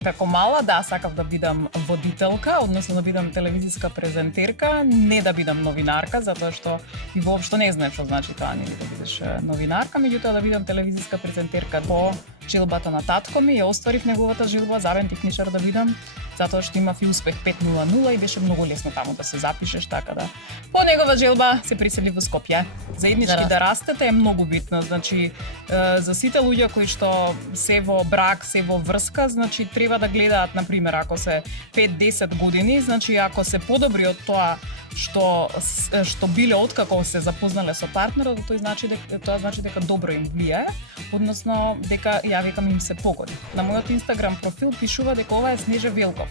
Како мала, да, сакав да бидам водителка, односно да бидам телевизиска презентерка, не да бидам новинарка, затоа што и воопшто не знаев што значи тоа, нели да бидеш новинарка, меѓутоа да бидам телевизиска презентерка по желбата на татко ми, ја остварив неговата желба, забен техничар да бидам, затоа што имав и успех 5.00 и беше многу лесно таму да се запишеш, така да по негова желба се присели во Скопје. Заеднички да растете е многу битно, значи за сите луѓе кои што се во брак, се во врска, значи треба да гледаат, на пример, ако се 5-10 години, значи ако се подобри од тоа што биле откако се запознале со партнерот, тоа значи дека добро им влијае, односно дека ја викам им се погоди. На мојот Инстаграм профил пишува дека ова е Снеже Велков.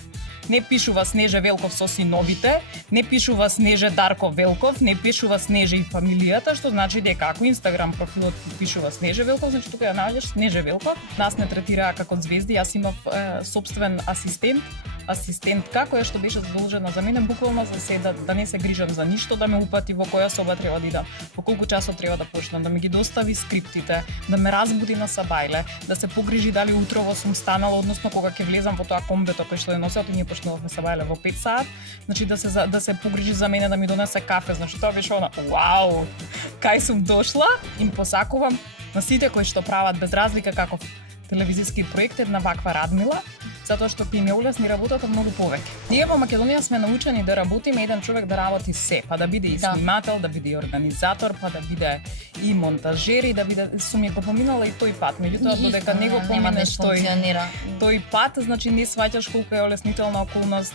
Не пишува Снеже Велков со синовите, не пишува Снеже Дарко Велков, не пишува Снеже и фамилијата, што значи дека ако Инстаграм профилот пишува Снеже Велков, значи тука ја наоѓаш Снеже Велков. Нас не третираа како звезди, јас имав сопствен асистентка која што беше задолжена за мене буквално за се да не се грижам за ништо, да ме упати во која соба треба да идам, во колку часот треба да почнам, да ми ги достави скриптите, да ме разбуди на сабајле, да се погрижи дали утрово сум станала, односно кога ќе влезам во тоа комбето кој што ја носеот и ние почнувавме сабајле во 5 сат, значи да се погрижи за мене, да ми донесе кафе, значи тоа беше она вау, кај сум дошла, им посакувам на сите кои што прават без разлика каков телевизиски проект една ваква Радмила, затоа што ќе им улесни работата многу повеќе. Ние во Македонија сме научени да работиме еден човек да работи се, па да биде и снимател, да биде и организатор, па да биде и монтажер и да биде сум ја го поминала и тој пат, меѓутоа додека не го поминеш тој пат, значи не сваќаш колку е олеснителна околност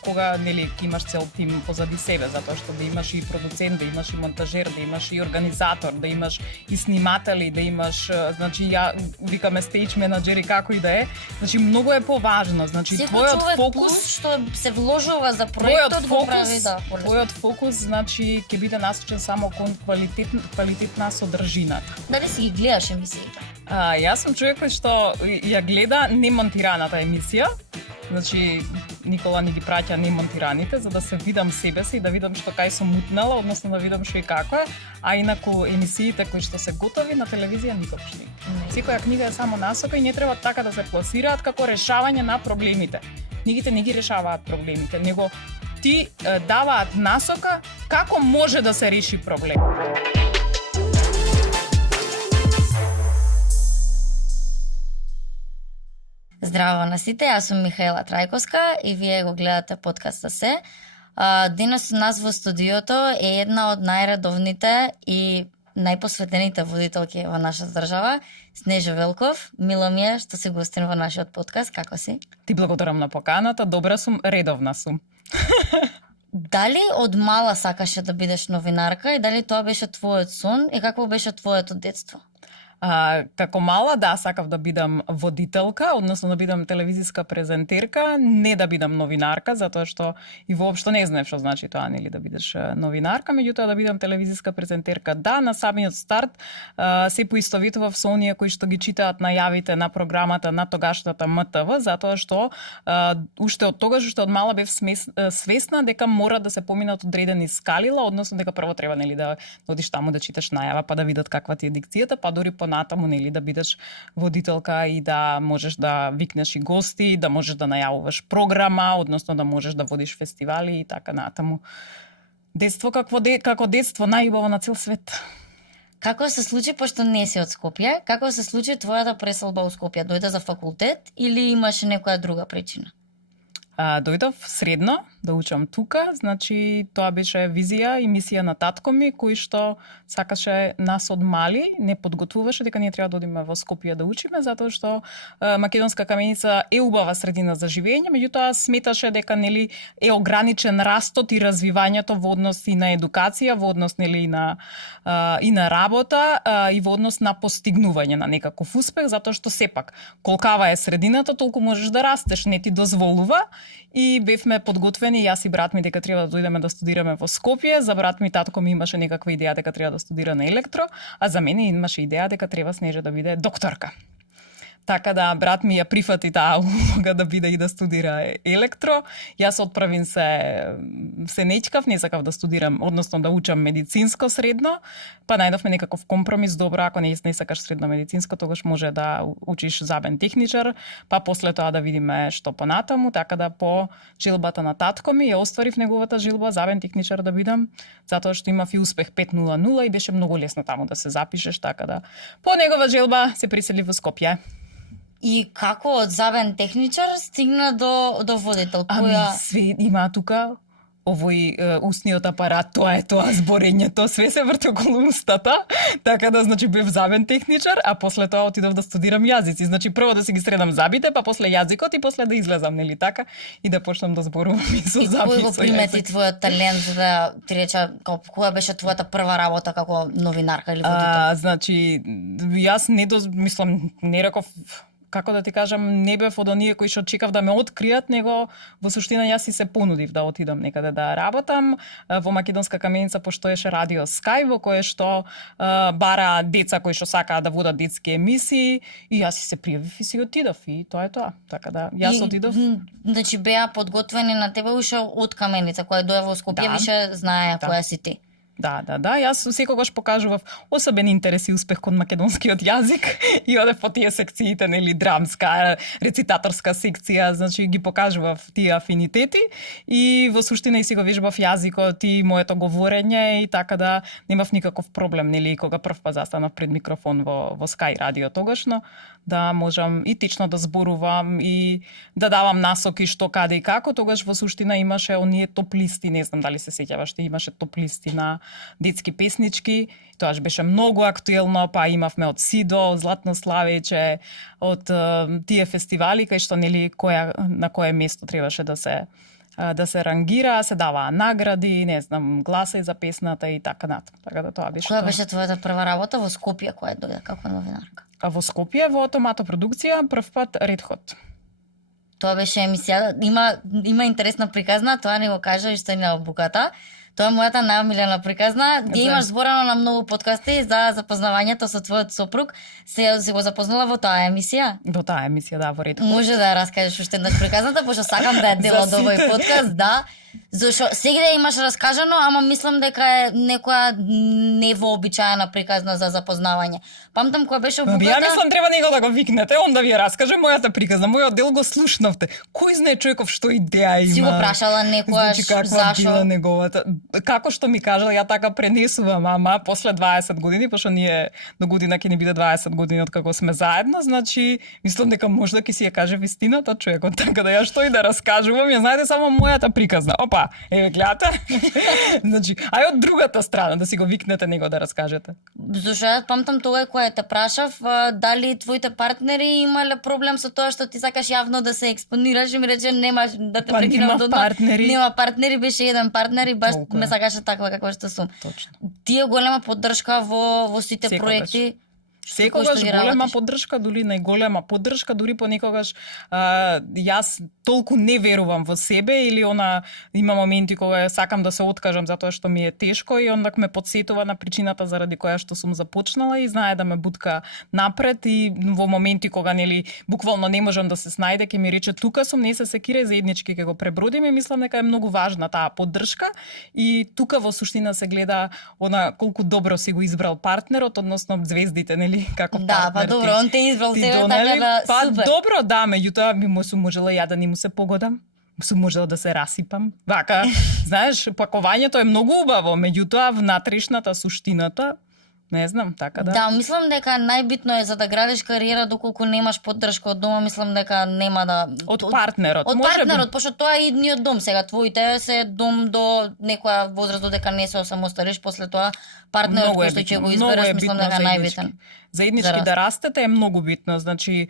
кога нели ќе имаш цел тим позади себе, затоа што да имаш и продуцент, да имаш и монтажер, да имаш и организатор, да имаш и сниматели, да имаш, значи ја викаме стејдж менаџери како и да е, значи многу е поважно, значи твојот фокус што се вложува за проектот го прави твојот фокус значи ќе биде насочен само кон квалитетна содржината. Дали си ги гледаш емисиите? Јас сум човек кој што ја гледа немонтираната емисија. Значи, Никола ни ги праќа немонтираните, за да се видам себе си и да видам што кај сум мутнала, односно да видам што и како е, а инаку емисиите кои што се готови на телевизија никогаш не. Секоја книга е само насока и не треба така да се пласираат како решавање на проблемите. Книгите не ги решаваат проблемите, него ти даваат насока како може да се реши проблем. Здраво на сите, јас сум Михаела Трајковска и вие го гледате подкаста Се. Денес со нас во студиото е една од најредовните и најпосветените водителки во нашата држава, Снежа Велков. Мило ми е што си гостин во нашиот подкаст, како си? Ти благодарам на поканата, добра сум, редовна сум. Дали од мала сакаше да бидеш новинарка и дали тоа беше твојот сон и какво беше твоето детство? Како мала, да, сакав да бидам водителка, односно да бидам телевизиска презентерка, не да бидам новинарка, затоа што и воопшто не знаев што значи тоа, нели да бидеш новинарка, меѓутоа да бидам телевизиска презентерка. Да, на самиот старт се поистоветував со оние кои што ги читаат најавите на програмата на тогашната МТВ, затоа што уште од мала бев свесна дека мора да се поминат одредени скалила, односно дека прво треба нели да одиш таму да читаш најава, па да видат каква ти е дикцијата, па дури понатаму нели да бидеш водителка и да можеш да викнеш и гости, да можеш да најавуваш програма, односно да можеш да водиш фестивали и така натаму. Детство како детство најубаво на цел свет. Како се случи, пошто не си од Скопје, како се случи твојата преселба у Скопје? Дојде за факултет или имаше некоја друга причина? Дојдов средно да учам тука, значи тоа беше визија и мисија на татко ми, кој што сакаше нас од мали, не подготвуваше дека ние треба да одиме во Скопје да учиме, затоа што Македонска Каменица е убава средина за живење, меѓутоа сметаше дека нели е ограничен растот и развивањето во однос и на едукација, во однос нели и на работа и во однос на постигнување на некаков успех, затоа што сепак колкава е средината, толку можеш да растеш, не ти дозволува. И бевме подготвени, јас и брат ми, дека треба да дојдеме да студираме во Скопје. За брат ми татко ми имаше некаква идеја дека треба да студира на електро, а за мене имаше идеја дека треба Снежа да биде докторка. Така да, брат ми ја прифати таа улога да биде и да студира електро. Јас отправин се нечкав, не сакав да студирам, односно да учам медицинско средно, па најдовме некаков компромис, добро, ако не сакаш средно медицинско, тогаш може да учиш забен техничар, па после тоа да видиме што понатаму, така да по жилбата на татко ми ја остварив неговата жилба забен техничар да бидам, затоа што имав и успех 5.00 и беше многу лесно таму да се запишеш, така да по негова жилба се приселив во Скопје. И како од забен техничар стигна до водител? Ами, све има тука, овој устниот апарат, тоа е тоа зборењето, све се врти околу устата, така да, значи, бев забен техничар, а после тоа отидов да студирам јазици. Значи, прво да си ги средам забите, па после јазикот и после да излезам, нели така, и да почнам да зборувам и со заби. И кој го примети твојот талент, за да ти рече, која беше твојата прва работа како новинарка или водител? Значи, јас мислам, не реков, како да ти кажам, не бев од оние кои што чекав да ме откријат, него во суштина јас и се понудив да отидам некаде да работам во македонска каменица, постоеше радио Sky, во кое што бара деца кои што сакаат да водат детски емисии, и јас и се пријавив и си отидов, и тоа е тоа. Така да, јас отидов. Значи беа подготвени на тебе уште од каменица, која дојде во Скопје, више знаеа која си ти. Да, јас секогаш покажував особен интерес и успех кон македонскиот јазик и одев по тие секциите, нели, драмска, рецитаторска секција, значи ги покажував тие афинитети и во суштина и си го вежбав јазикот и моето говорење, и така да немав никаков проблем, нели, кога прв пат застанав пред микрофон во Sky радио тогашно, да можам и течно да зборувам и да давам насоки што, каде и како. Тогаш во суштина имаше оние топ листи, не знам дали се сеќаваш, имаше топ листи на детски песнички. Тоаш беше многу актуелно, па имавме од Сидо, Златно славече, од тие фестивали кај што, нели, на кое место требаше да се рангира, се даваа награди, не знам, гласај за песната и така натаму. Така да тоа беше. Која беше твојата прва работа во Скопје, која дојде како новинарка? А во Скопје, во Томато продукција, прв пат Red Hot. Тоа беше емисија, има интересна приказна, тоа не го кажа и што не обуката. Тоа е мојата најомилена приказна. Ти имаш зборено на многу подкасти за запознавањето со твојот сопруг. Се го запознала во таа емисија? До таа емисија, да, во Red Hot. Може да ја раскажеш уште еднаш приказната, пошто сакам да ја дел од овој подкаст, да. Зашо сегде имаш раскажано, ама мислам дека е некоја невообичаена приказна за запознавање. Памтам кога беше обуката. Ја мислам треба него да го викнете, он да ви ја раскаже мојата приказна, мојот дел го слушнавте. Кој знае човеков што идеја има? Си го прашала некојаш зашо? Била неговата. Како што ми кажал, ја така пренесувам, ама после 20 години, пошто ние до година ќе ни биде 20 години од како сме заедно, значи мислам дека можда ќе си ја каже вистината човекот, така да ја што и да раскажувам, ја знаете само мојата приказна. Опа, еве гледате. Значи, ај од другата страна да си го викнете него да раскажете. Зашо ја памтам тоа кога те прашав дали твоите партнери имале проблем со тоа што ти сакаш јавно да се експонираш, и ми рече немаш да те прекинам до партнери. Нема партнери, беше еден партнер и баш ме сакаше таква каква што сум. Точно. Тие голема поддршка во сите проекти. Секогаш голема поддршка, дури најголема поддршка, дури понекогаш јас толку не верувам во себе или има моменти кога сакам да се откажам затоа што ми е тешко и ондак ме потсетува на причината заради која што сум започнала и знае да ме бутка напред, и во моменти кога, нели, буквално не можам да се снајде, ќе ми рече тука сум, не се секирај, заеднички ќе го пребродиме. Мислам дека е многу важна таа поддршка и тука во суштина се гледа колку добро си го избрал партнерот, односно звездите, нели, како партнер. Да, па добро, он те избрал сега, така да супер. Па добро, да, меѓутоа би сум можела ја да не му се погодам. Сум можела да се расипам. Вака, знаеш, пакувањето е многу убаво, меѓутоа внатрешната суштината, не знам, така да. Да, мислам дека најбитно е за да градиш кариера доколку немаш поддршка од дома, мислам дека нема да од партнерот. Од партнерот, пошто тоа е идниот дом сега, твоите се дом до некоја возраст додека не се осамостариш, после тоа партнерот кој што ќе го избереш, мислам дека најбитен. Заеднички да растете е многу битно, значи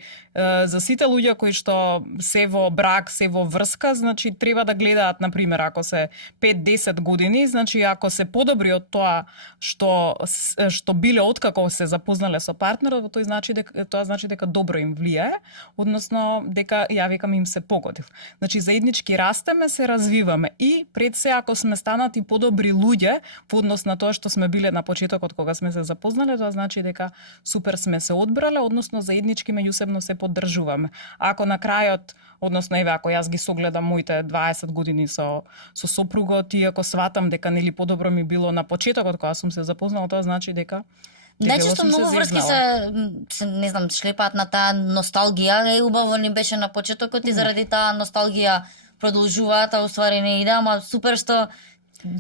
за сите луѓе кои што се во брак, се во врска, значи треба да гледаат, на пример, ако се 5-10 години, значи ако се подобри од тоа што биле откако се запознале со партнерот, тоа значи дека добро им влијае, односно дека ја викам им се погодил. Значи заеднички растеме, се развиваме и пред се ако сме станати подобри луѓе во однос на тоа што сме биле на почетокот кога сме се запознале, тоа значи дека супер сме се одбрале, односно заеднички меѓусебно се поддржуваме. Ако на крајот, односно еве ако јас ги согледам моите 20 години со сопругот и ако сватам дека нели подобро ми било на почетокот кога сум се запознала, тоа значи дека Најчесто многу врски се не знам, шлепаат на таа носталгија, убаво ни беше на почетокот и заради таа носталгија продолжуваат, а уствари не иде, ама супер што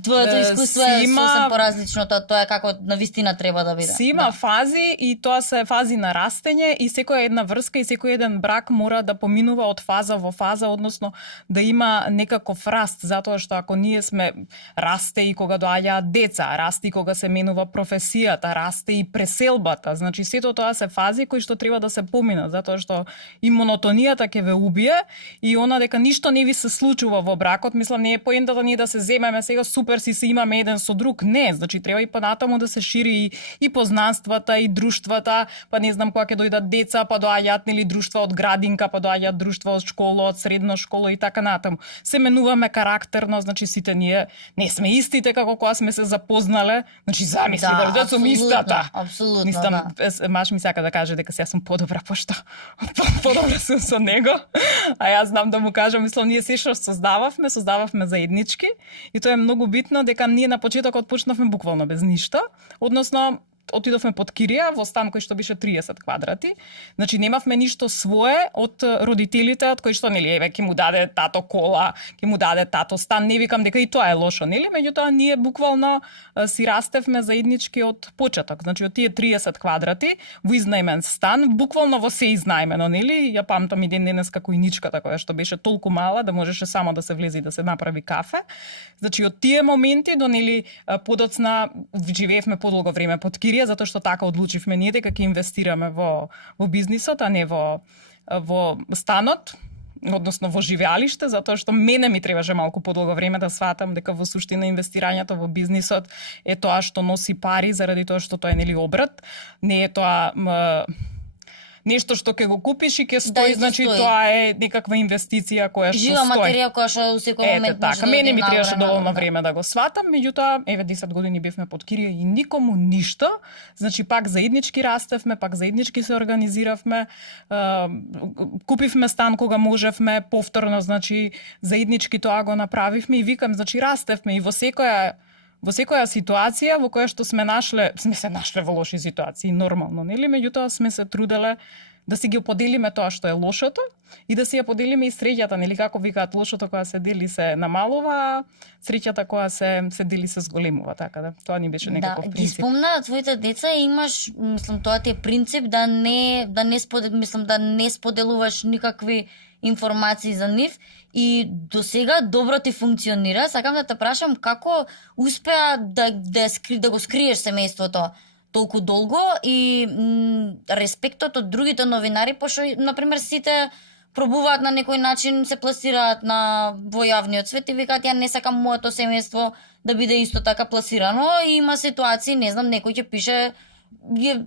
твоето искуство е сосем поразлично, тоа е како навистина треба да биде. Си има фази и тоа се фази на растење и секоја една врска и секој еден брак мора да поминува од фаза во фаза, односно да има некаков раст, затоа што ако ние сме расте и кога доаѓаат деца, расте и кога се менува професијата, расте и преселбата, значи сето тоа се фази кои што треба да се поминат, затоа што и монотонијата ќе ве убие и она дека ништо не ви се случува во бракот, мислам не е поентата ние да се земеме сега супер си се имаме еден со друг. Не, значи треба и понатаму да се шири и познанствата и друштвата, па не знам кога ќе дојдат деца, па доаѓаат нели друштва од градинка, па доаѓаат друштва од школа, од средна школа и така натаму. Се менуваме карактерно, значи сите ние не сме истите како кога сме се запознале. Значи замисли да сум истата. Апсолутно, мислам, маш ми сака да каже дека се сум подобра пошто подобра сум со него. А јас знам да му кажам, мислам ние се што создававме заеднички и тоа е многу битно дека ние на почетокот почнавме буквално без ништо, односно отидовме под кирија во стан кој што беше 30 квадрати. Значи немавме ништо свое од родителите, од кои што нели еве ќе му даде тато кола, ќе му даде тато стан. Не викам дека и тоа е лошо, нели? Меѓутоа ние буквално си растевме заеднички од почеток. Значи од тие 30 квадрати во изнајмен стан, буквално во се изнајмено, нели? Ја памтам и ден денес како и ничката која што беше толку мала да можеше само да се влезе и да се направи кафе. Значи од тие моменти до нели подоцна живеевме подолго време под кирија, затоа што така одлучивме ние дека ќе инвестираме во бизнисот, а не во станот, односно во живеалиште, затоа што мене ми требаше малку подолго време да сватам дека во суштина инвестирањето во бизнисот е тоа што носи пари, заради тоа што тоа е нели обрат, не е тоа нешто што ќе го купиш и ќе стои, значи тоа е некаква инвестиција која што жива материја која што у секој момент може така, мене ми требаше доволно време да го сватам, меѓутоа еве 10 години бевме под кирија и никому ништо. Значи пак заеднички растевме, пак заеднички се организиравме, купивме стан кога можевме, повторно значи заеднички тоа го направивме и викам, значи растевме и во секоја ситуација во која што сме се нашле во лоши ситуации, нормално, нели? Меѓутоа сме се труделе да си ги поделиме тоа што е лошото и да си ја поделиме и среќата, нели како викаат лошото кога се дели се намалува, а среќата кога се дели се зголемува, така да. Тоа ни беше некаков принцип. Ги спомна твоите деца и имаш, мислам, тоа ти е принцип да не споделуваш никакви информации за нив и до сега добро ти функционира. Сакам да те прашам како успеа да го скриеш семејството толку долго и респектот од другите новинари, пошто например сите пробуваат на некој начин се пласираат во јавниот свет и викаат ја не сакам моето семејство да биде исто така пласирано и има ситуации, не знам, некој ќе пише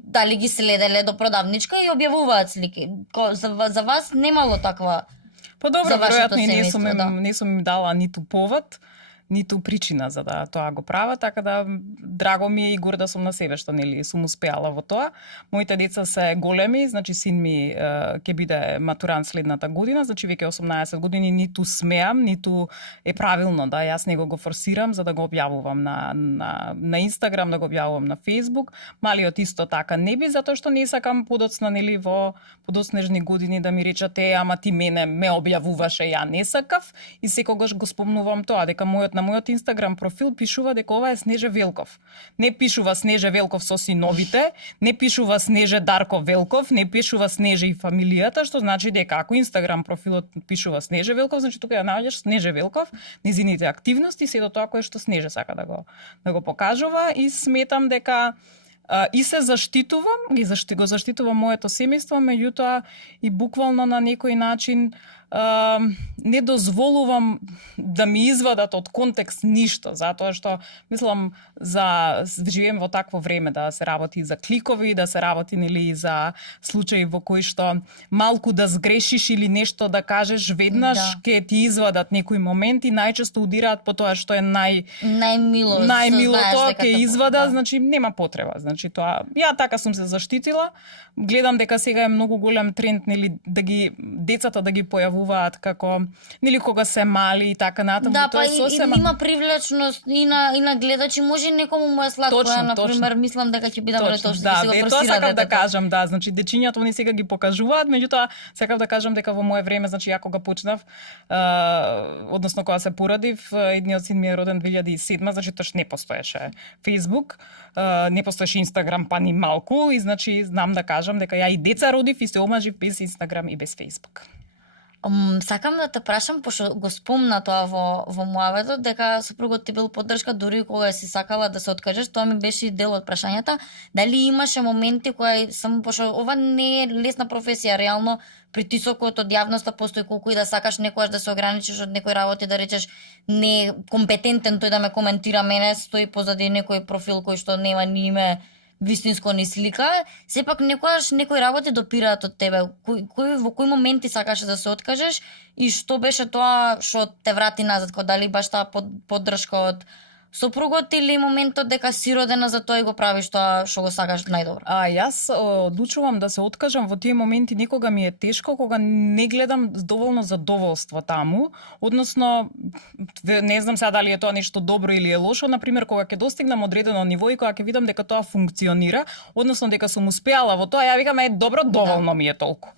дали ги следеле до продавничка и објавуваат слики. За вас немало таква. Па добро, веројатно и не сум им дала ниту повод, ниту причина за да тоа го прават, така да драго ми е и горда сум на себе што нели сум успеала во тоа. Моите деца се големи, значи син ми ќе биде матурант следната година, значи веќе 18 години, ниту смеам, ниту е правилно да јас него го форсирам за да го објавувам на Инстаграм, да го објавувам на Фејсбук. Малиот исто така не би, затоа што не сакам подоцна нели во подоцнежни години да ми речат ама ти мене ме објавуваше, ја не сакав и секогаш го спомнувам тоа дека на мојот Инстаграм профил пишува дека ова е Снеже Велков. Не пишува Снеже Велков со синовите, не пишува Снеже Дарко Велков, не пишува Снеже и фамилијата, што значи дека ако Инстаграм профилот пишува Снеже Велков, значи тука ја наоѓаш Снеже Велков, незините активности, се до тоа кое што Снеже сака да го покажува и сметам дека и се заштитувам, го заштитувам моето семејство, меѓутоа и буквално на некој начин не дозволувам да ми извадат од контекст ништо, затоа што мислам живееме во такво време да се работи за кликови, да се работи нели за случаи во кои што малку да сгрешиш или нешто да кажеш веднаш ќе ти извадат некои моменти, најчесто удираат по тоа што е најмилото ќе извада, значи нема потреба. Значи тоа ја така сум се заштитила. Гледам дека сега е многу голем тренд нели да ги децата да ги појавуваат како нели кога се мали и така натаму. Да, па и има привлечност и на гледачи, може некому му е сладко, на пример, мислам дека ќе бидам ретош, да, си го тоа сакам да кажам, да, значи дечињата они сега ги покажуваат, меѓутоа сакам да кажам дека во мое време, значи ја кога почнав, односно кога се породив, едниот син ми е роден 2007, значи тош не постоеше Facebook, не постоеше Instagram па ни малку и значи знам да кажам дека ја и деца родив и се омажив без Instagram и без Facebook. Сакам да те прашам, пошто го спомна тоа во муаветот, дека супругот ти бил поддршка дури кога си сакала да се откажеш, тоа ми беше и дел од прашањата. Дали имаше моменти кои само пошто ова не е лесна професија, реално притисокот од јавноста постои колку и да сакаш некогаш да се ограничиш од некои работи, да речеш не е компетентен тој да ме коментира мене, стои позади некој профил кој што нема ни име вистинско ни слика, сепак некогаш некои работи допираат од тебе. Во кои моменти сакаше да се откажеш и што беше тоа што те врати назад, дали баш таа поддршка од сопругот или моментот дека си родена за тоа и го правиш тоа што го сакаш најдобро? Јас одлучувам да се откажам во тие моменти, некога ми е тешко кога не гледам доволно задоволство таму, односно не знам сега дали е тоа нешто добро или е лошо, например кога ќе достигнам одредено ниво и кога ќе видам дека тоа функционира, односно дека сум успеала во тоа, ја викам добро, доволно ми е толку.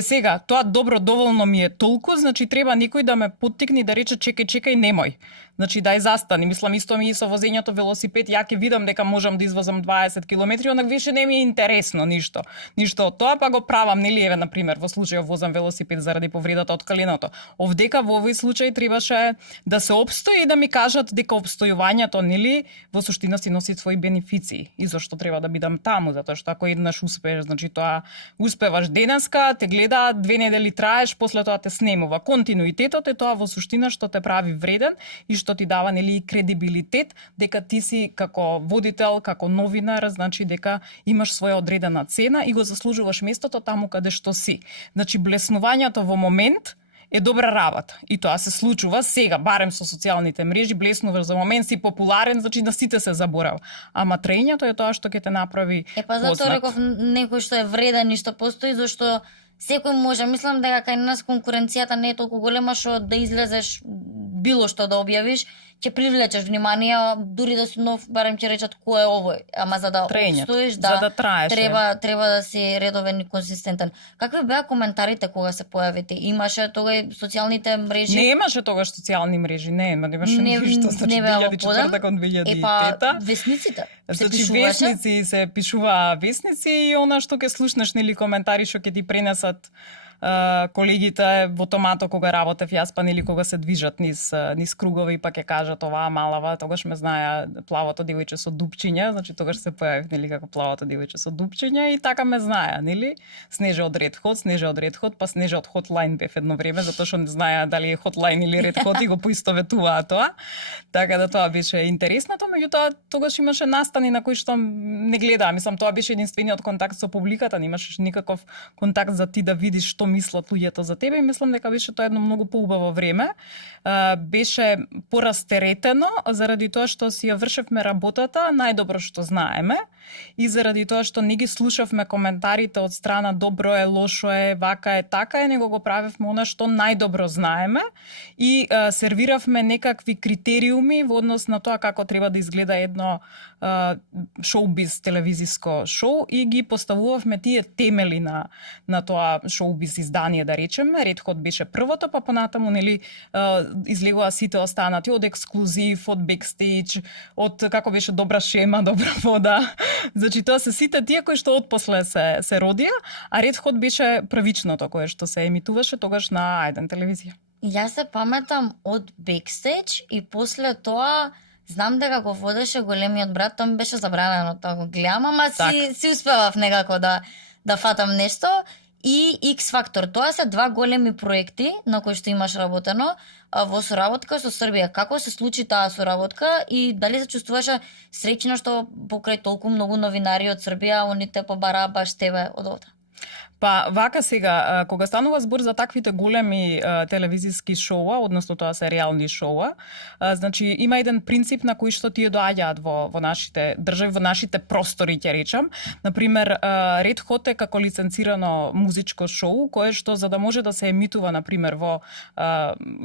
Сега, тоа добро, доволно ми е толку, значи треба некој да ме поттикне да рече чекај, немој. Значи дај застани, мислам исто ми и со возењето велосипед, ја ќе видам дека можам да извозам 20 километри, онак више не ми е интересно ништо. Ништо од тоа, па го правам, нели еве на пример во случајот возам велосипед заради повредата од коленото. Овдека во овој случај требаше да се обстои и да ми кажат дека обстојувањето нели во суштина си носи своји бенефиции и зашто треба да бидам таму, затоа што ако еднаш успееш, значи тоа успеваш денеска, те гледаат 2 недели траеш, после тоа те снемува. Континуитетот е тоа во суштина што те прави вреден и што ти дава нели кредибилитет дека ти си како водител, како новинар, значи дека имаш своја одредена цена и го заслужуваш местото таму каде што си. Значи блеснувањето во момент е добра работа. И тоа се случува сега, барем со социјалните мрежи, блеснуваш за момент, си популарен, значи да сите се заборава. Ама трењето е тоа што ќе те направи познат. Затоа реков некој што е вреден и што постои, зашто секој може, мислам дека кај нас конкуренцијата не е толку голема што да излезеш било што да објавиш, ќе привлечеш внимание, дури да си нов, барем ќе речат кој е овој, ама за да обстоиш, за да траеш, треба да си редовен и консистентен. Какви беа коментарите кога се појавите? Имаше тогаш социјалните мрежи? Не имаше тогаш социјални мрежи, немаше ништо, значи 2004 кон 2005. Весниците? Значи весници се пишува весници и она што ќе слушнеш нели коментари што ќе ти пренесат колегите во Томато кога работев јас, па нели кога се движат низ кругови па ќе кажат оваа малава, тогаш ме знаја плавото девојче со дупчиња, значи тогаш се појавив нели како плавото девојче со дупчиња и така ме знаја, нели? Снеже од Red Hot, па Снеже од Hotline бев едно време, затоа што не знаја дали е Hotline или Red Hot и го поистоветуваа тоа. Така да тоа беше интересното, меѓутоа тогаш имаше настани на кои што не гледаа, мислам тоа беше единствениот контакт со публиката, немаше никаков контакт за ти да видиш што мислат луѓето за тебе и мислам дека беше тоа едно многу поубаво време. Беше порастеретено заради тоа што си ја вршевме работата најдобро што знаеме и заради тоа што не ги слушавме коментарите од страна добро е, лошо е, вака е, така е, него го правевме она што најдобро знаеме и сервиравме некакви критериуми во однос на тоа како треба да изгледа едно шоубиз телевизиско шоу и ги поставувавме тие темели на тоа шоубиз издание, да речеме. Red Hot беше првото, па понатаму нели излегува сите останати од ексклузив, од бекстејдж, од како беше добра шема, добра вода. Значи тоа се сите тие кои што отпосле се родија, а Red Hot беше првичното кое што се емитуваше тогаш на Ајден телевизија. Јас се паметам од бекстејдж и после тоа знам дека го водеше големиот брат, тоа ми беше забранено тоа го гледам, ама си успевав некако да фатам нешто. и X Factor. Тоа се два големи проекти на кои што имаш работено во соработка со Србија. Како се случи таа соработка и дали се чувствуваше среќна што покрај толку многу новинари од Србија они те побараа баш тебе од овде? Па вака сега, кога станува збор за таквите големи телевизиски шоуа, односно тоа се реални шоуа, значи има еден принцип на кој што тие доаѓаат во нашите држави, во нашите простори, ќе речам. Например, Red Hot е како лиценцирано музичко шоу, кое што за да може да се емитува, например, во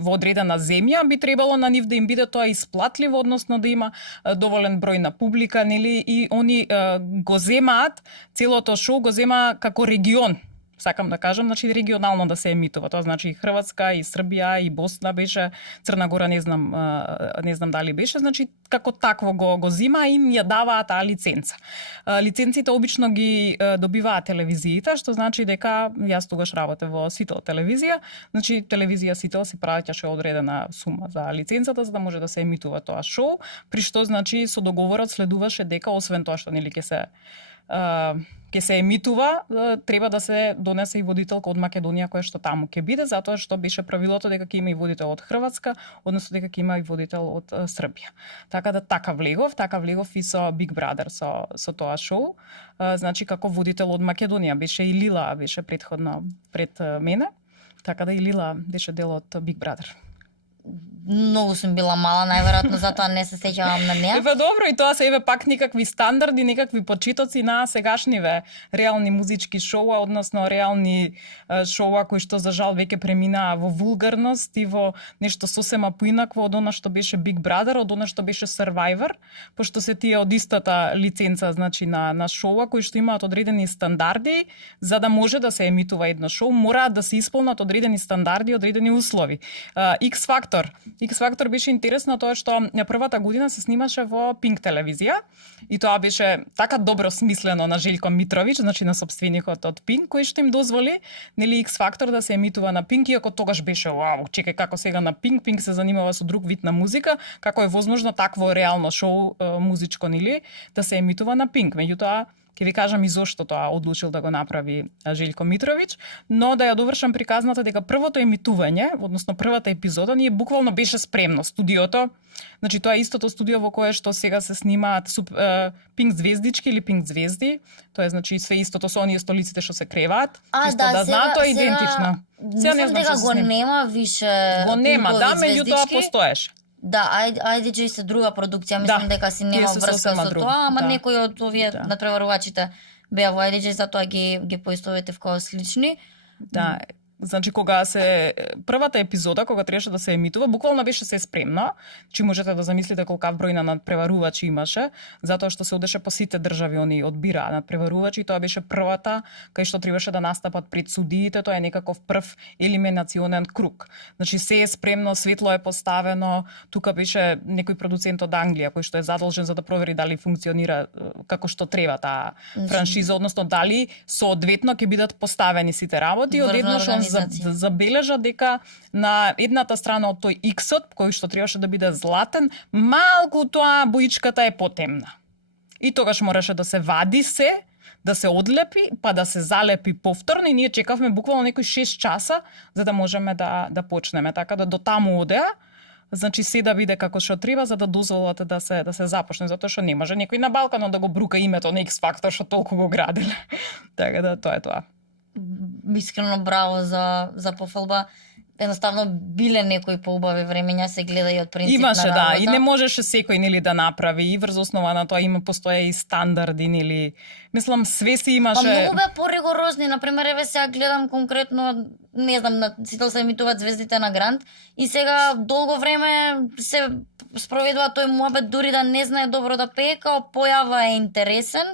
одредена земја, би требало на нив да им биде тоа исплатливо, односно да има доволен број на публика, нели, и они го земаат, целото шоу го зема како регион. Сакам да кажам, значи регионално да се емитува. Тоа значи и Хрватска, и Србија, и Босна беше, Црна Гора не знам дали беше, значи како такво го зима и им ја даваат таа лиценца. Лиценците обично ги добиваат телевизиите, што значи дека јас тогаш работев во Сител телевизија, значи телевизија Сител си праќаше одредена сума за лиценцата за да може да се емитува тоа шоу, при што значи со договорот следуваше дека освен тоа што нели ќе се емитува, треба да се донесе и водителка од Македонија која што таму ќе биде, затоа што беше правилото дека ќе има и водител од Хрватска, односно дека ќе има и водител од Србија. Така да така влегов и со Big Brother со тоа шоу. Значи како водител од Македонија беше и Лила, беше претходно пред мене, така да и Лила беше дел од Big Brother. Многу сум била мала, најверојатно затоа не се сеќавам на неа. Еве добро, и тоа се пак никакви стандарди, никакви почитоци на сегашниве реални музички шоуа, односно реални шоуа кои што за жал веќе преминаа во вулгарност и во нешто сосема поинакво од она што беше Big Brother, од она што беше Survivor, пошто се тие од истата лиценца, значи на шоуа кои што имаат одредени стандарди за да може да се емитува едно шоу, мораат да се исполнат одредени стандарди, одредени услови. X Factor беше интересно тоа што првата година се снимаше во Pink телевизија и тоа беше така добро смислено на Желјко Митровиќ, значи на собственикот од Pink, кој што им дозволи нели X Factor да се емитува на Pink, иако тогаш беше вау, чекај како сега на Pink се занимава со друг вид на музика, како е возможно такво реално шоу музичко нели да се емитува на Pink. Меѓутоа ќе ви кажам и зошто тоа одлучил да го направи Желјко Митровиќ, но да ја довршам приказната дека првото емитување, односно првата епизода, ние буквално беше спремно. Студиото, значи тоа е истото студио во кое што сега се снимаат Пинк звездички или Пинк звезди, тоа е значи све истото со оние столиците што се креваат, чисто да знаат, тоа е идентично. Сега не знам дека го нема више. Го нема, да, меѓутоа постоеше. Да, IDJ се друга продукција, мислам дека си нема врска со тоа, ама некои од овие надпреварувачите беа во IDJ, затоа ги поистоветив како слични. Да, значи кога првата епизода кога требаше да се емитува, буквално беше се спремна, чи можете да замислите колкав број на надпреварувачи имаше, затоа што се одеше по сите држави, они одбираа надпреварувачи, тоа беше првата кај што требаше да настапат пред судиите, тоа е некаков прв елиминационен круг. Значи се е спремно, светло е поставено, тука беше некој продуцент од Англија кој што е задолжен за да провери дали функционира како што треба таа франшиза, односно дали соодветно ќе бидат поставени сите работи, одеднаш он забележа дека на едната страна од тој X-от, кој што требаше да биде златен, малку тоа боичката е потемна. И тогаш мораше да се вади да се одлепи, па да се залепи повторно и ние чекавме буквално некои 6 часа за да можеме да почнеме, така да до таму одеа. Значи се да биде како што треба за да дозволат да се започне, затоа што не може некој на Балканот да го брука името на X Factor што толку го граделе. Така да тоа е тоа. Искрено браво за пофалба. Едноставно биле некои поубави времења се гледа и од принцип имаше, на работа. Да, и не можеше секој нели да направи и врз основа на тоа постоја и стандарди нели. Мислам све си имаше. Па многу беа поригорозни, например, еве сега гледам конкретно, не знам, на Сител се емитуваат звездите на Грант и сега долго време се спроведува тој муабет дури да не знае добро да пее, као појава е интересен.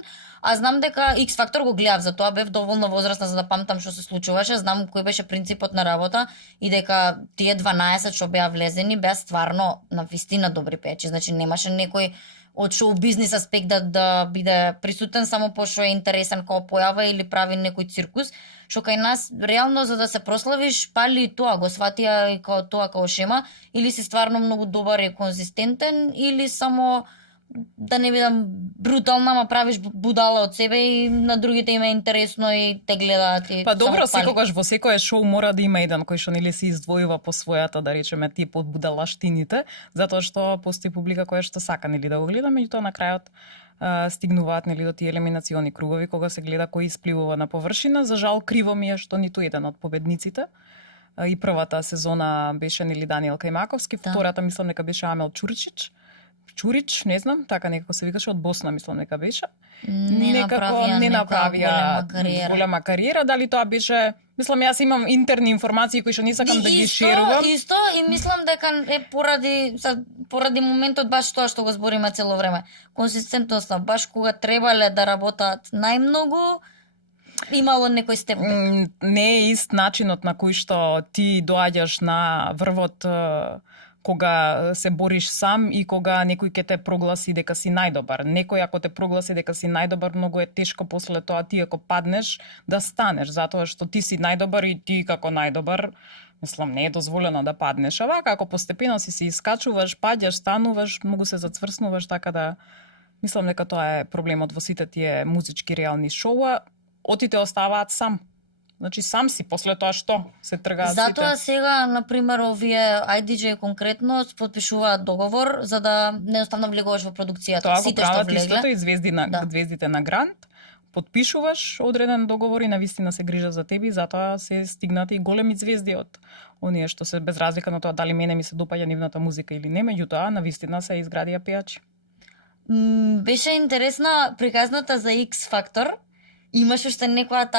А знам дека X Factor го гледав, затоа бев доволно возрастна за да памтам што се случуваше, знам кој беше принципот на работа и дека тие 12 што беа влезени беа стварно на вистина добри пејачи, значи немаше некој од шоу бизнис аспект да биде присутен само пошто е интересен како појава или прави некој циркус, што кај нас реално за да се прославиш пали тоа, го сватија и како тоа како шема, или си стварно многу добар и конзистентен или само да не бидам брутална, ама правиш будала од себе и на другите им е интересно и те гледаат и Па добро, само пали. секогаш во секое шоу мора да има еден кој што нели се издвојува по својата, да речеме, тип од будалаштините, затоа што постои публика која што сака нели да го гледа, меѓутоа на крајот стигнуваат нели до тие елиминациони кругови кога се гледа кој испливува на површина. За жал криво ми е што ниту еден од победниците и првата сезона беше нели Даниел Кајмаковски, Да. втората мислам дека беше Амел Чурич, не знам, така некако се викаше, од Босна мислам дека беше. Не направија не направија голема кариера. голема кариера. Дали тоа беше, мислам јас имам интерни информации кои што не сакам да ги шерувам. Исто, и мислам дека е поради моментот баш тоа што го збориме цело време. Консистентноста, баш кога требале да работат најмногу, имало некој степ. Не е ист начинот на кој што ти доаѓаш на врвот кога се бориш сам и кога некој ќе те прогласи дека си најдобар. Некој ако те прогласи дека си најдобар, многу е тешко после тоа ти ако паднеш да станеш, затоа што ти си најдобар и ти како најдобар, мислам, не е дозволено да паднеш. А вака ако постепено си се искачуваш, паѓаш, стануваш, многу се зацврснуваш, така да мислам дека тоа е проблемот во сите тие музички реални шоуа. Отите оставаат сам. Значи сам си, после тоа што се тргаат сите. Затоа сега, например, овие IDJ конкретно подпишуваат договор за да неоставно влегуваш во продукцијата. Тоа го Сите што прават влегле. истото и Да. звездите на Грант. Подпишуваш одреден договор и навистина се грижа за тебе и затоа се стигнати и големи звезди од оние што се без разлика на тоа дали мене ми се допаѓа нивната музика или не, меѓутоа навистина се изградија пејачи. Беше интересна приказната за X Factor. Имаш уште некоја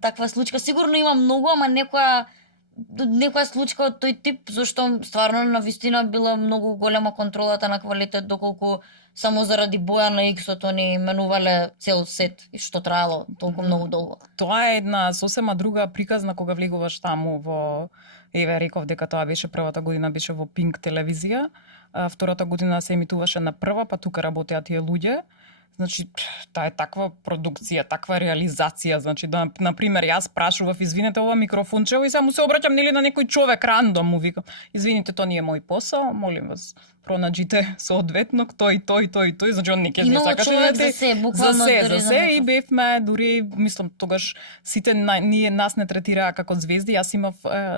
таква случка? Сигурно има многу, ама некоја случка од тој тип, зашто стварно на вистина била многу голема контролата на квалитет, доколку само заради боја на X-от они менувале цел сет и што траело толку многу долго. Тоа е една сосема друга приказна кога влегуваш таму во еве реков дека тоа беше првата година беше во Pink телевизија, втората година се емитуваше на прва, па тука работеа тие луѓе. Значи, таа е таква продукција, таква реализација, значи да на пример јас прашував извинете ова микрофончево и само се обраќам нели на некој човек рандом му викам извините тоа не е мој посал, молим вас пронаđите соодветно тој, значи он никогаш не сакаше човек да за се, буквално за се и бевме дури мислам тогаш сите ние нас не третираа како звезди, јас имав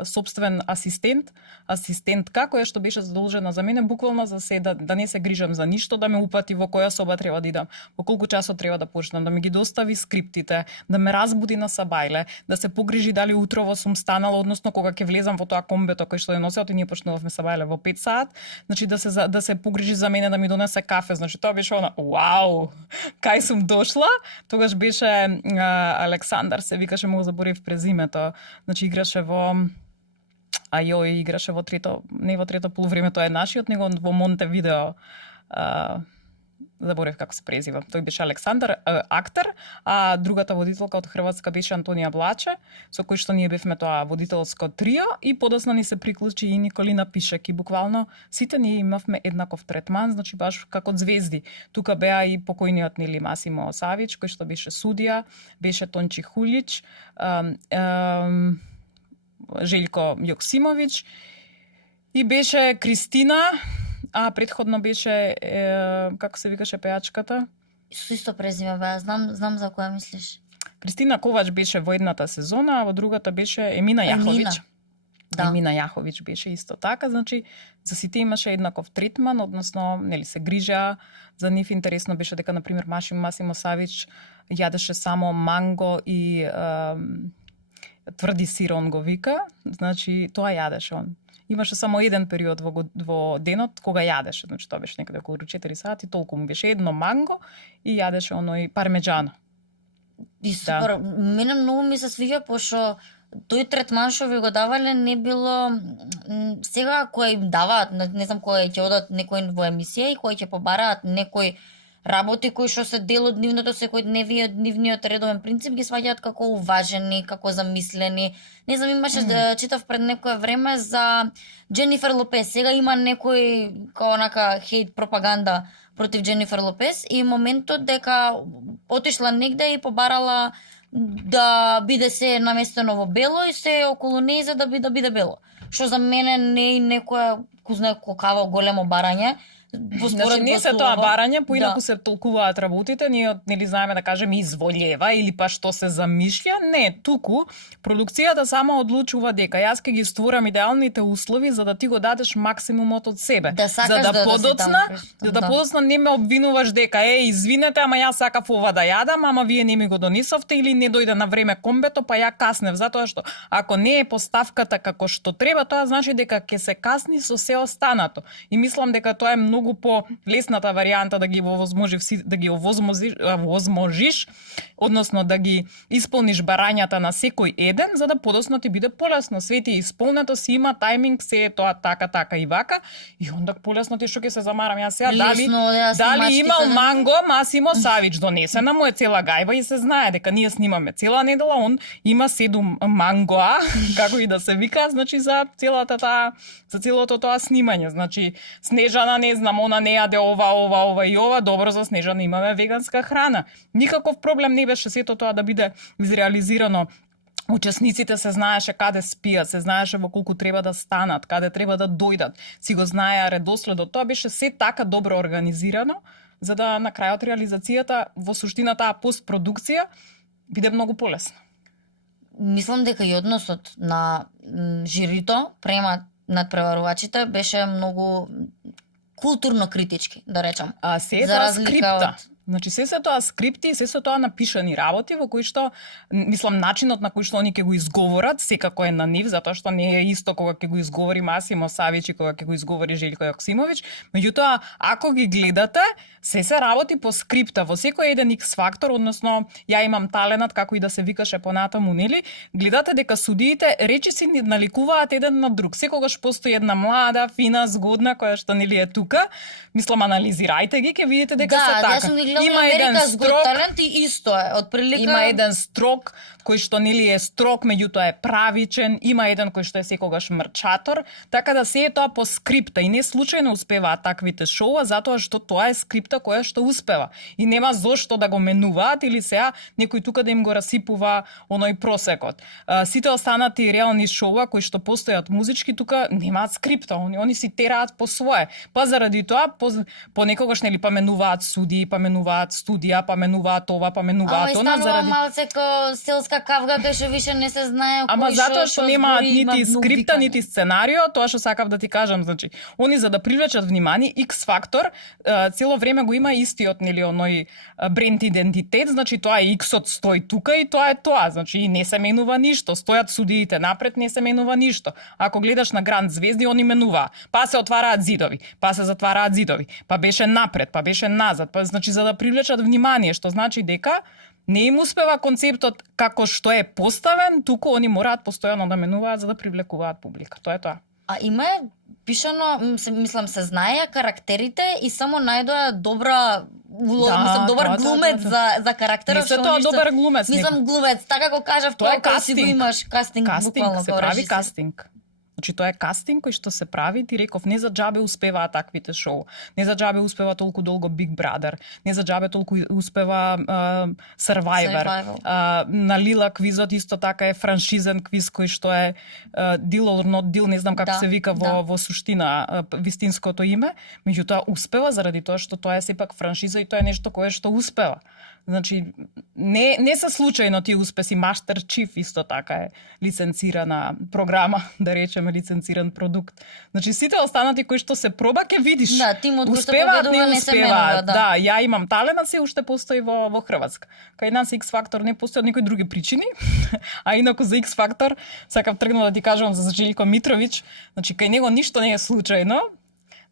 сопствен асистентка која што беше задолжена за мене буквално за се да не се грижам за ништо, да ме упати во која соба треба да идам, во колку часот треба да почнам, да ми ги достави скриптите, да ме разбуди на сабајле, да се погрижи дали утрово сум станала, односно кога ќе влезам во тоа комбето кој што ја носеот и ние почнувавме сабајле во 5 саат, значи да се погрижи за мене, да ми донесе кафе, значи тоа беше она, вау, кај сум дошла, тогаш беше Александар, се викаше, му заборев презимето, значи играше играше во трето полувреме, тоа е нашиот, него во Монтевидео, заборев како се презива. Тој беше Александар, актер, а другата водителка од Хрватска беше Антонија Блаче, со кој што ние бевме тоа водителско трио и подоцна ни се приклучи и Николина Пишек и буквално сите ние имавме еднаков третман, значи баш како звезди. Тука беа и покојниот нели Масимо Савич, кој што беше судија, беше Тончи Хулич, Желјко Јоксимовиќ и беше Кристина, а предходно беше како се викаше пејачката? Со исто презиме беа, знам за која мислиш. Кристина Ковач беше во едната сезона, а во другата беше Емина Јаховиќ. Да. Емина Јаховиќ беше исто така, значи за сите имаше еднаков третман, односно нели се грижа за нив. Интересно беше дека на пример Масимо Савич јадеше само манго и тврди сир, он го вика, значи тоа јадеше он. Имаше само еден период во денот кога јадеше, значи тоа беше некаде околу 4 сати, толку му беше едно манго и јадеше оној пармеџано. И супер, мене многу ми се свиѓа пошто тој третман што ви го давале не било сега кој им даваат, не знам кој ќе одат некој во емисија и кој ќе побараат некој работи кои што се дел од нивното нивниот редовен принцип ги сваѓаат како уважени, како замислени. Не знам, имаше читав пред некое време за Дженифер Лопес. Сега има некој како онака хейт пропаганда против Дженифер Лопес и моментот дека отишла негде и побарала да биде се наместено во бело и се околу неј за да биде бело. Што за мене не е некоја, ко знае какаво големо барање, Значи не се тоа барање, поинаку Да. се толкуваат работите, ние нели знаеме да кажеме изволева или па што се замишља, не, туку продукцијата само одлучува дека јас ќе ги створам идеалните услови за да ти го дадеш максимумот од себе. Да сакаш за да да си подоцна, таму присутен, за да подоцна не ме обвинуваш дека извинете, ама јас сакав ова да јадам, ама вие не ми го донесовте или не дојде на време комбето, па ја каснев, затоа што ако не е поставката како што треба, тоа значи дека ќе се касни со се останато. И мислам дека тоа е многу по лесната варијанта да ги овозможиш, односно да ги исполниш барањата на секој еден, за да подоцна ти биде полесно. Све ти е исполнето, си има тајминг, се е тоа така и вака, и онда полесно ти што ќе се замарам јас сега, дали имал манго Масимо Савич донесена, му е цела гајба и се знае дека ние снимаме цела недела, он има 7 мангоа, како и да се вика, значи за целото тоа снимање. Значи Снежана не знам, она не јаде ова и ова, добро за Снежана имаме веганска храна. Никаков проблем не беше сето тоа да биде изреализирано. Учесниците се знаеше каде спијат, се знаеше во колку треба да станат, каде треба да дојдат. Си го знаеа редоследот. Тоа беше се така добро организирано, за да на крајот реализацијата, во суштина таа постпродукција, биде многу полесна. Мислам дека и односот на жирито према надпреварувачите беше многу културно критички, да речам. А се е тоа скрипта. Значи се тоа скрипти, се тоа напишани работи во кои што мислам начинот на кој што они ќе го изговорат секако е на нив, затоа што не е исто кога ќе го изговори Масимо Савич и кога ќе го изговори Желјко Јоксимовиќ, меѓутоа ако ги гледате, се работи по скрипта во секој еден X фактор, односно ја имам таленат како и да се викаше понатаму, нели? Гледате дека судиите речиси наликуваат еден на друг. Секогаш постои една млада, фина, згодна која што нели е тука. Мислам анализирајте ги, ќе видите дека се така. Има еден строг талент и исто е, отприлика. Има еден строг кој што нели е строг, меѓутоа е правичен, има еден кој што е секогаш мрчатор, така да се е тоа по скрипта и не случајно успеваат таквите шоуа, затоа што тоа е скрипта која што успева. И нема зошто да го менуваат или сега некој тука да им го расипува оној просекот. Сите останати реални шоуа кои што постојат музички тука немаат скрипта, они си тераат по свое. Па заради тоа понекогаш нели менуваат судии, менуваат студија, менуваат ова, менуваат она заради малце ко селска кавга кај што више не се знае кој Ама затоа што немаат нити скрипта, викање. нити сценарио, тоа што сакав да ти кажам, значи, они за да привлечат внимание, X фактор цело време го има истиот нели оној бренд идентитет, значи тоа е X-от стои тука и тоа е тоа, значи и не се менува ништо, стојат судиите напред, не се менува ништо. Ако гледаш на Гранд звезди, они менуваа, па се отвараат зидови, па се затвараат зидови, па беше напред, па беше назад, па значи за да привлечат внимание, што значи дека не им успева концептот како што е поставен, туку они мораат постојано да менуваат за да привлекуваат публика. Тоа е тоа. А има пишано, мислам се знаеа карактерите и само најдоа добра добар глумец за карактерот. Не се тоа добар глумец. Мислам глумец, така го кажав, тоа кога си го имаш кастинг буквално се прави кастинг. Значи тоа е кастинг кој што се прави, ти реков, не за џабе успеваат таквите шоу. Не за џабе успева толку долго Big Brother. Не за џабе толку успева Survivor. На Лила квизот исто така е франшизен квиз кој што е Deal or Not Deal, не знам како се вика во суштина вистинското име, меѓутоа успева заради тоа што тоа е сепак франшиза и тоа е нешто кое што успева. Значи, не се случајно тие успеси. Master Chief исто така е лиценцирана програма, да речеме лиценциран продукт. Значи, сите останати кои што се проба, ќе видиш. Да, тимот кој што успеваат, победува не се менува, да. Ја имам талена, се уште постои во Хрватска. Кај нас X Factor не постои од некои други причини, а инаку за X Factor сакав тргнув да ти кажувам за Желјко Митровиќ, значи кај него ништо не е случајно.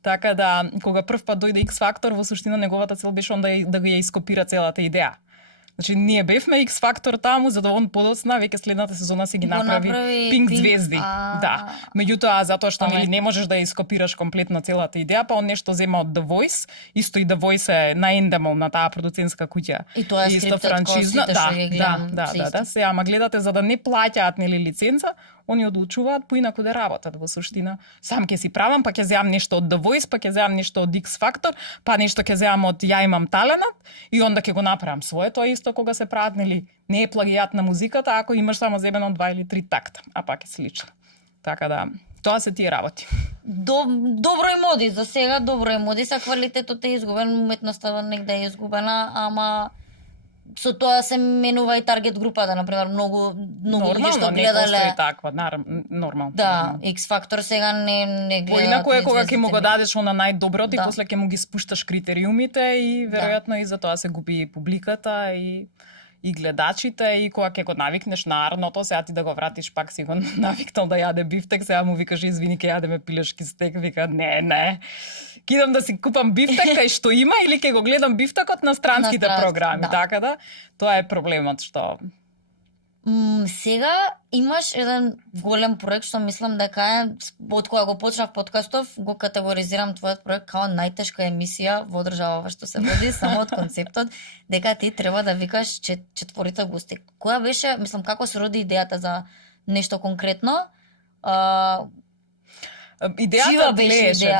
Така да, кога прв пат дојде X Factor, во суштина неговата цел беше он да го ја ископира целата идеја. Значи, ние бевме X Factor таму, за да он подоцна, веќе следната сезона се ги направи Pink звезди. Да. Меѓутоа, затоа што нели не можеш да ја ископираш комплетно целата идеја, па он нешто зема од The Voice, исто и The Voice е наендемол на таа продуцентска куќа. И тоа е скриптот франшизна. Да. Се, ама гледате за да не плаќаат нели лиценца, они одлучуваат поинаку да работат во суштина. Сам ќе си правам, па ќе земам нешто од The Voice, па ќе земам нешто од X Factor, па нешто ќе земам од Ја имам таленат и онда ќе го направам свое. Тоа исто кога се прават, нели, не е плагијат на музиката, ако имаш само земено 2 или 3 такта, а пак е слично. Така да, Тоа се тие работи. Добро и моди, за сега добро и моди, са квалитетот е изгубен, уметноста негде е изгубена, ама со тоа се менува и таргет групата, например, многу луѓе што гледале. Нормално, не таква, нормално. Да, X Factor сега не гледаат. Поинаку е кога ќе му го дадеш она најдоброто и после ќе му ги спушташ критериумите и веројатно и за тоа се губи и публиката и гледачите и кога ќе го навикнеш на арното, сега ти да го вратиш пак си го навикнал да јаде бифтек, сега му викаш извини ќе јадеме пилешки стек, вика не. Ќе идам да си купам бифтек кај што има или ќе го гледам бифтекот на странските програми, да. Така да тоа е проблемот што сега имаш еден голем проект што мислам дека е, од кога го почнав подкастов, го категоризирам твојот проект као најтешка емисија во државава што се води, само од концептот дека ти треба да викаш четворица гости. Која беше, мислам, како се роди идејата за нешто конкретно? Идејата тлееше,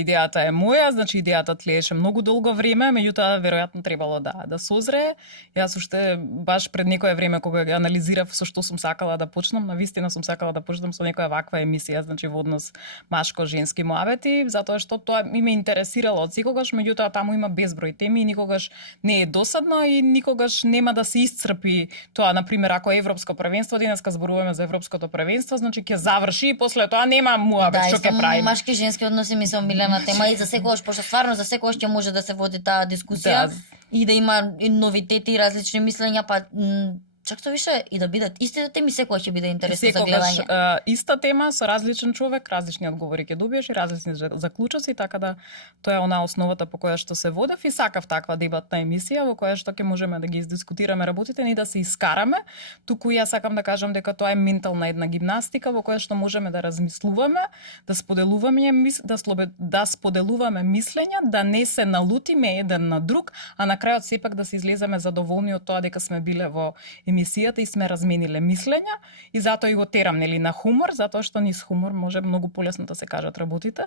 идејата е моја, значи идејата тлееше многу долго време, меѓутоа веројатно требало да созрее. Јас уште баш пред некое време кога ги анализирав со што сум сакала да почнам, навистина сум сакала да почнам со некоја ваква емисија, значи во однос машко-женски муабети, затоа што тоа ме интересирало од секогаш, меѓутоа таму има безброј теми и никогаш не е досадно и никогаш нема да се исцрпи тоа, на пример, ако европско првенство, денеска зборуваме за европското првенство, значи ќе заврши и после тоа нема муабет. Што ќе правиме? Машки и женски односи ми се омилена тема и за секогаш, пошто стварно за секогаш ќе може да се води таа дискусија и да има и новитети и различни мислења, па чак што више и да бидат истите теми, секогаш ќе биде интересно за гледање. Иста тема со различен човек, различни одговори ќе добиеш и различни заклучоци, така да тоа е она основата по која што се водев и сакав таква дебатна емисија во која што ќе можеме да ги издискутираме работите и да се искараме. Туку јас сакам да кажам дека тоа е ментална една гимнастика во која што можеме да размислуваме, да споделуваме мислења, да не се налутиме еден на друг, а на крајот сепак да се излеземе задоволни од тоа дека сме биле во емисијата и сме размениле мислења и затоа и го терам нели на хумор, затоа што низ хумор може многу полесно да се кажат работите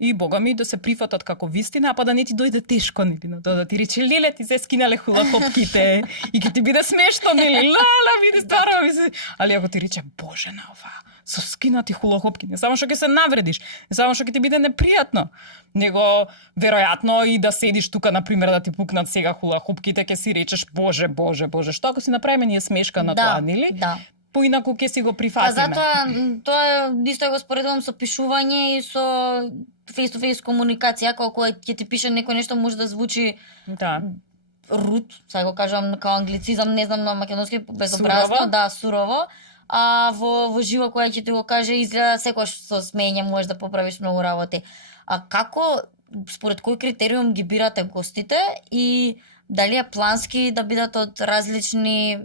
и бога ми да се прифатат како вистина, а па да не ти дојде тешко нели, да ти рече леле ти се скинале хулахопките и ќе ти биде смешно нели, лала види стварно ми се, али ако ти рече боже на ова со скинати хулахопки, не само што ќе се навредиш, не само што ќе ти биде непријатно, него веројатно и да седиш тука на пример да ти пукнат сега хулахопките, ќе си речеш боже, што ако си направиме ние смешка на тоа, нели? Да. Поинаку ќе си го прифатиме. Затоа тоа исто го споредувам со пишување и со face-to-face комуникација, кога ќе ти пише некој нешто може да звучи руд, сега го кажам како англицизам, не знам на македонски безобразно, сурово. А во живо која ќе ти го каже изгледа секојаш со смење можеш да поправиш многу работи. А како, според кој критериум ги бирате гостите и дали е плански да бидат од различни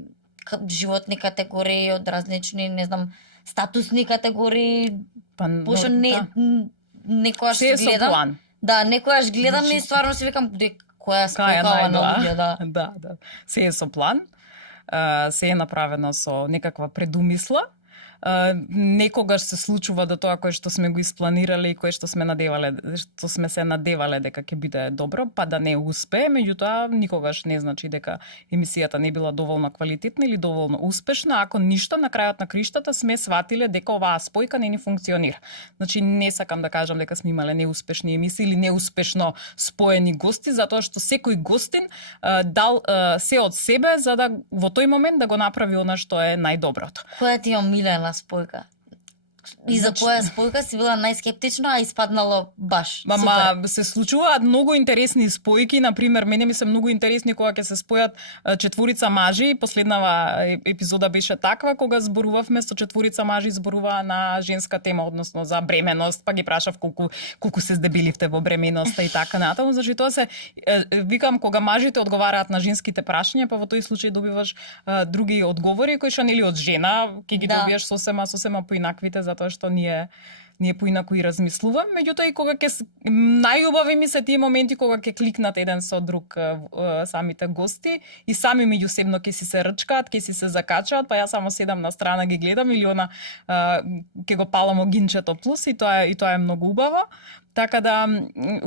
животни категории, од различни, не знам, статусни категории, пошто некојаш гледам. План. Да, некојаш гледам и стварно си викам која скакала на луѓе, да. Се е со план. Се е направено со некаква предумисла. Некогаш се случува да тоа кое што сме го испланирале и кое што сме се надевале дека ќе биде добро, па да не успее, меѓутоа никогаш не значи дека емисијата не била доволно квалитетна или доволно успешна, ако ништо на крајот на криштата сме сватиле дека оваа спојка не ни функционира. Значи не сакам да кажам дека сме имале неуспешни емисии или неуспешно споени гости, затоа што секој гостин дал се од себе за да во тој момент да го направи она што е најдоброто. Која ти е омилена спојка? И за која спојка си била најскептична, а испаднало баш? Мама, се случуваат многу интересни спојки, например, мене ми се многу интересни кога ќе се спојат четворица мажи, последнава епизода беше таква, кога зборувавме со четворица мажи, зборуваа на женска тема, односно за бременост, па ги прашав колку се здебиливте во бременоста и така натаму, значи тоа се, викам, кога мажите одговараат на женските прашања, па во тој случај добиваш други одговори, кои што нели од жена, ќе ги добиеш сосема поинаквите, затоа што ние поинаку и размислувам, меѓутоа и кога најубави ми се тие моменти кога ќе кликнат еден со друг самите гости и сами меѓусебно ќе си се рчкаат, ќе си се закачаат, па јас само седам на страна ги гледам или она ќе го палам огинчето плюс и тоа е многу убаво. Така да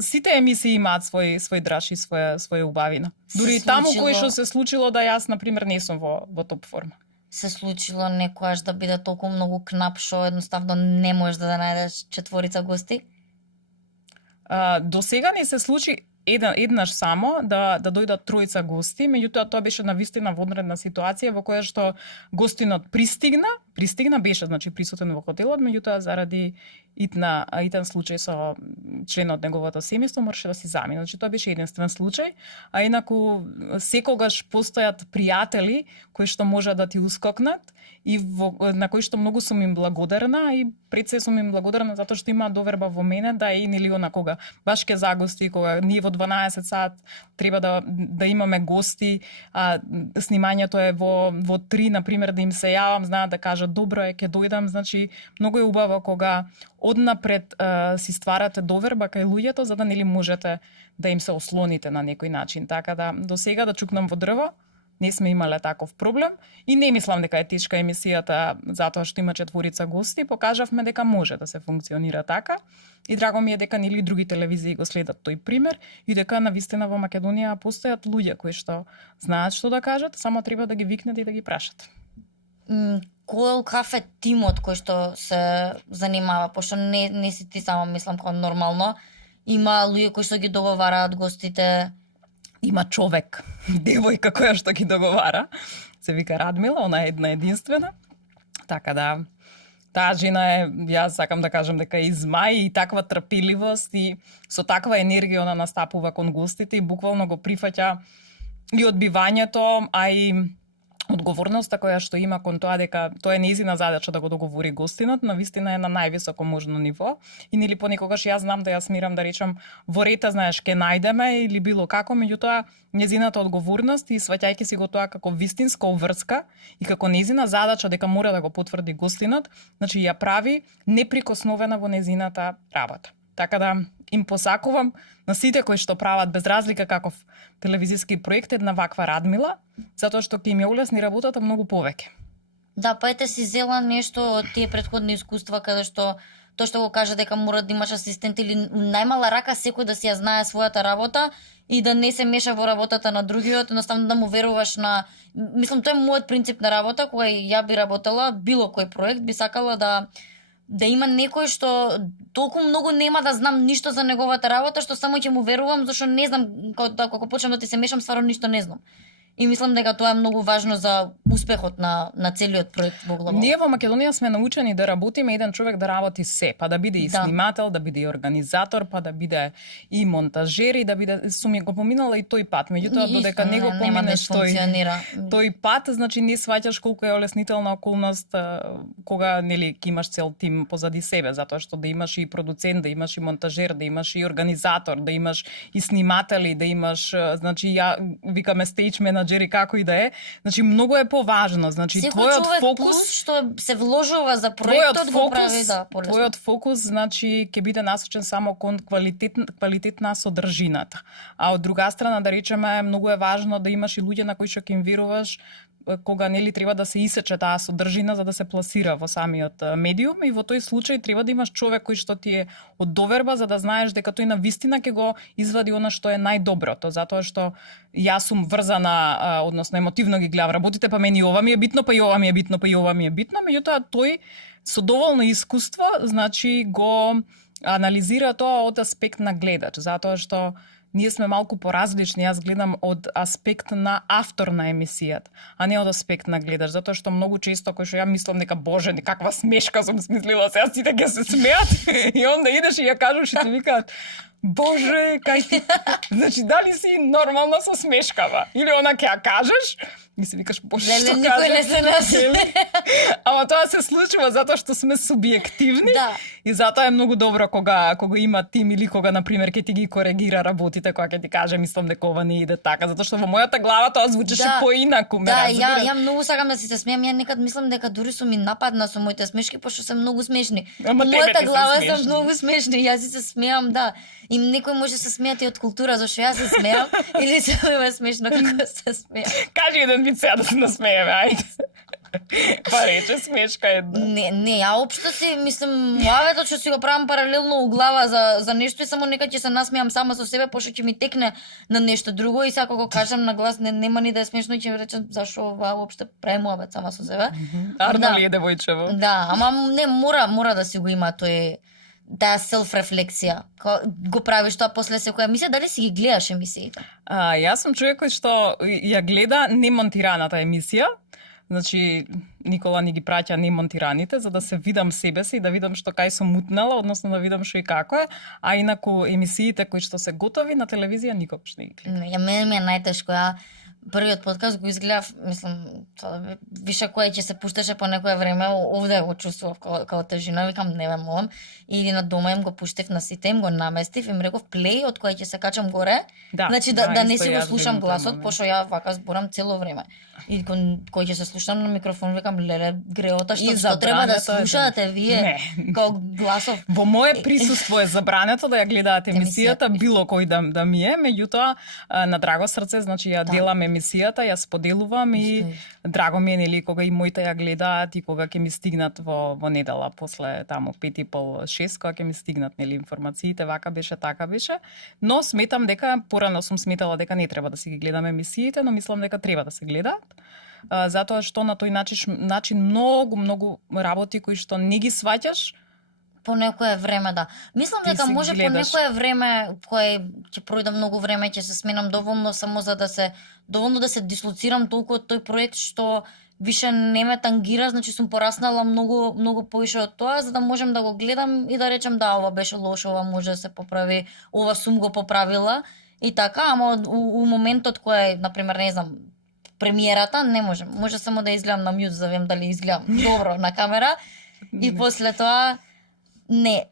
сите емисии имаат свој драж и своја убавина. Дури и таму кој што се случило да јас на пример не сум во топ форма. се случило некојаш да биде толку многу кнап што едноставно не можеш да најдеш четворица гости? До сега не се случи еднаш само да дојдат тројца гости, меѓутоа тоа беше навистина вонредна ситуација во која што гостинот пристигна беше значи присутен во хотелот, меѓутоа заради итен случај со член од неговото семејство мораше да си замине. Значи тоа беше единствен случај, а инаку секогаш постојат пријатели кои што може да ти ускокнат и на кои што многу сум им благодарна и пред се сум им благодарна затоа што има доверба во мене да е нели она кога баш ке загости, кога ние во 12 сат треба да имаме гости, а снимањето е во 3 на пример да им се јавам, знаат да кажат добро е, ќе дојдам, значи многу е убаво кога однапред си стварате доверба кај луѓето за да нели можете да им се ослоните на некој начин. Така да до сега да чукнам во дрво не сме имале таков проблем и не мислам дека е тешка емисијата затоа што има четворица гости, покажавме дека може да се функционира така и драго ми е дека нели други телевизии го следат тој пример и дека навистина во Македонија постојат луѓе кои што знаат што да кажат, само треба да ги викнат и да ги прашат. Каков е тимот кој што се занимава, пошто не си ти само мислам како нормално, има луѓе кои што ги договараат гостите. Има човек, девојка која што ги договара, се вика Радмила, она е една единствена. Така да, таа жена е, јас сакам да кажам дека е измај и таква трпеливост и со таква енергија она настапува кон гостите и буквално го прифаќа и одбивањето, а и одговорноста која што има кон тоа дека тоа е нејзина задача да го договори гостинот, навистина е на највисоко можно ниво и нели понекогаш јас знам да ја смирам да речам во рета знаеш ке најдеме или било како, меѓутоа нејзината одговорност и сваќајќи си го тоа како вистинска обврска и како нејзина задача дека мора да го потврди гостинот, значи ја прави неприкосновена во нејзината работа. Така да им посакувам на сите кои што прават без разлика каков телевизиски проект една ваква Радмила, затоа што ќе им ја улесни работата многу повеќе. Да, па ете си зела нешто од тие претходни искуства каде што тоа што го кажа дека мора да имаш асистент или најмала рака секој да си ја знае својата работа и да не се меша во работата на другиот, едноставно да му веруваш на... Мислам, тоа е мојот принцип на работа, кога ја би работела било кој проект, би сакала да има некој што толку многу нема да знам ништо за неговата работа, што само ќе му верувам, зашто не знам, како почнам да ти се мешам, стварно ништо не знам. И мислам дека тоа е многу важно за успехот на целиот проект во глобално. Ние во Македонија сме научени да работиме еден човек да работи се, па да биде и снимател, да биде и организатор, па да биде и монтажер и да биде, сум ја го поминала и тој пат, меѓутоа додека не го поминеш тој пат, значи не сваќаш колку е олеснителна околност кога нели ќе имаш цел тим позади себе, затоа што да имаш и продуцент, да имаш и монтажер, да имаш и организатор, да имаш и сниматели, да имаш, значи ја викаме stage manager и како и да е, значи многу е поважно, значи твојот фокус што се вложува за проектот го прави полесно. Твојот фокус значи ќе биде насочен само кон квалитетна содржината. А од друга страна да речеме многу е важно да имаш и луѓе на кои што ќе им веруваш кога нели треба да се исече таа содржина за да се пласира во самиот медиум и во тој случај треба да имаш човек кој што ти е од доверба за да знаеш дека тој навистина ќе го извади она што е најдоброто, затоа што јас сум врзана, односно емотивно ги гледам работите, па мене и ова ми е битно, па и ова ми е битно, па и ова ми е битно, меѓутоа тој со доволно искуство, значи го анализира тоа од аспект на гледач, затоа што ние сме малку поразлични, јас гледам од аспект на автор на емисијата, а не од аспект на гледач, затоа што многу често кој што ја мислам дека боже, некаква смешка сум смислила, сега сите ќе се смеат и онда идеш и ја кажеш и ти викаат боже, кај ти, значи дали си нормално со смешкава или она ќе ја кажеш и си викаш боже што кажеш. Никој не се насмее. Ама тоа се случува затоа што сме субјективни и затоа е многу добро кога има тим или кога на пример ќе ти ги коригира работите, кога ќе ти каже мислам дека ова не иде така, затоа што во мојата глава тоа звучеше поинаку, ме разбираш. Ја многу сакам да си се смеам, ја некад мислам дека дури сум и нападна со моите смешки, пошто се многу смешни. Мојата глава се многу смешни, јас си се смеам, да. И некој може се смејати од култура зашто јас се смеам или се ме смешно како се смеам. Кажи еден вид сега да се насмееме, ајде. Па рече смешка една. Не, ја општо си мислам муаветот што си го правам паралелно у глава за нешто и само нека ќе се насмеам сама со себе пошто ќе ми текне на нешто друго и сако го кажам на глас нема ни да е смешно и ќе ми речам зашо ова уопште прави муавет сама со себе. Арно ли е девојчево? Да, ама не мора да си го има тој таа селф-рефлексија. Го правиш тоа после секоја емисија, дали си ги гледаш емисиите? Јас сум човек кој што ја гледа немонтираната емисија. Значи, Никола ни ги праќа немонтираните, за да се видам себе си и да видам што кај сум мутнала, односно да видам што и како е, а инаку емисиите кои што се готови на телевизија никогаш не ги гледам. Ја мене ми е најтешко, ја првиот подкаст го изгледав, мислам, више кој ќе се пушташе по некое време, овде го чувствував као тежина, викам не ме молам, и на дома им го пуштев на сите, им го наместив и им реков плей од кој ќе се качам горе, значи да не си го слушам гласот, пошто ја вака зборам цело време. И кој ќе се слушам на микрофон, викам леле греота што треба да слушате вие као гласов. Во мое присуство е забрането да ја гледаат емисијата било кој да ми е, меѓутоа на драго срце, значи ја делам емисијата, ја споделувам и драго ми е нели кога и моите ја гледаат и кога ќе ми стигнат во недела после таму 5:30-6 кога ќе ми стигнат нели информациите, вака беше, така беше, но сметам дека порано сум сметала дека не треба да си ги гледам емисиите, но мислам дека треба да се гледаат. Затоа што на тој начин многу работи кои што не ги сваќаш по некое време, да. Мислам дека може по некое време кое ќе пројде многу време, ќе се сменам доволно само за да се дислоцирам толку од тој проект што више не ме тангира, значи сум пораснала многу поише од тоа за да можам да го гледам и да речам да ова беше лошо, ова може да се поправи, ова сум го поправила и така, ама у моментот кој на пример не знам премиерата не можем. Може само да изгледам на мјут за да видам дали изгледам добро на камера и после тоа не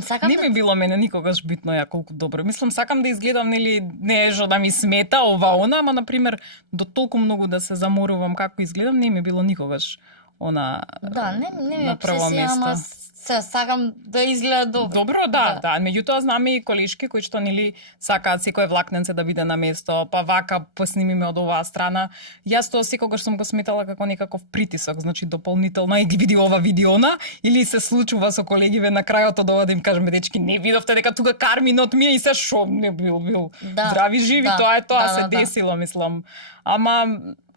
сакам не би било мене никогаш битно ја колку добро. Мислам сакам да изгледам нели нешто да ми смета ова она, ама на пример до толку многу да се заморувам како изгледам не ми било никогаш она не ми на прво место. Сакам да изгледа добро. Добро, да. Меѓутоа знаме и колешки кои што нели сакаат секое влакненце да биде на место, па вака поснимиме од оваа страна. Јас тоа секогаш сум го сметала како некаков притисок, значи дополнително и ги види ова видиона или се случува со колегиве на крајот од ова да им кажеме дечки не видовте дека тука Карминот ми е и се шо не бил. Здрави живи, тоа е тоа се десило, мислам. Ама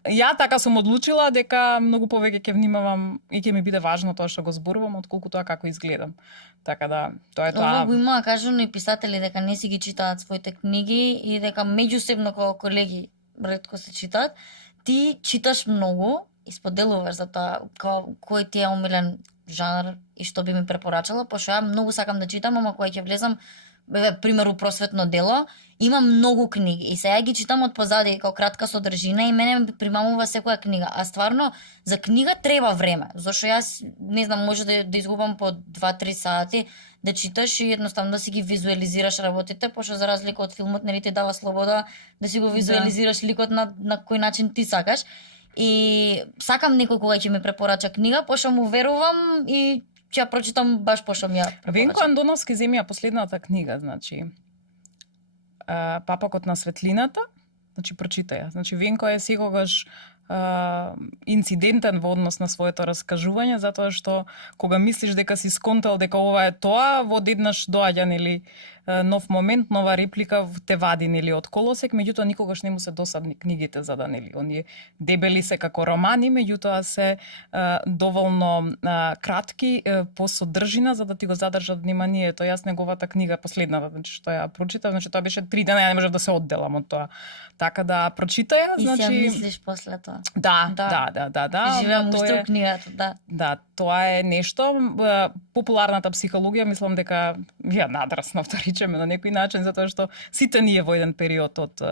ја така сум одлучила дека многу повеќе ќе внимавам и ќе ми биде важно тоа што го зборувам отколку тоа како изгледам. Така да, тоа е тоа. Ова го има кажано и писатели дека не си ги читаат своите книги и дека меѓусебно како колеги ретко се читаат. Ти читаш многу и споделуваш за тоа кој ти е омилен жанр и што би ми препорачала, пошто ја многу сакам да читам, ама кога ќе влезам примеру просветно дело, има многу книги и сега ги читам од позади како кратка содржина и мене ме примамува секоја книга, а стварно за книга треба време, зашто јас не знам може да изгубам по 2-3 сати да читаш и едноставно да си ги визуализираш работите, пошто за разлика од филмот нели ти дава слобода да си го визуализираш ликот на кој начин ти сакаш. И сакам некој кога ќе ми препорача книга, пошто му верувам и ќе ја прочитам баш пошто ми ја препорача. Венко Андоновски земја последната книга, значи Папакот на светлината, значи прочитај ја. Значи Венко е секогаш инцидентен во однос на своето раскажување, затоа што кога мислиш дека си сконтал дека ова е тоа, во одеднаш доаѓа нели нов момент, нова реплика те вади нели од колосек, меѓутоа никогаш не му се досадни книгите за да нели оние дебели се како романи, меѓутоа се доволно кратки по содржина за да ти го задржат вниманието. Јас неговата книга последната, значи што ја прочитав, значи тоа беше 3 дена, ја не можев да се одделам од тоа. Така да прочитај ја, значи. И си ја мислиш после тоа. Да. Живеам уште у книгата, да. Да, тоа е нешто. Популарната психологија, мислам дека ја надраснав да речеме на некој начин, затоа што сите ние во еден период од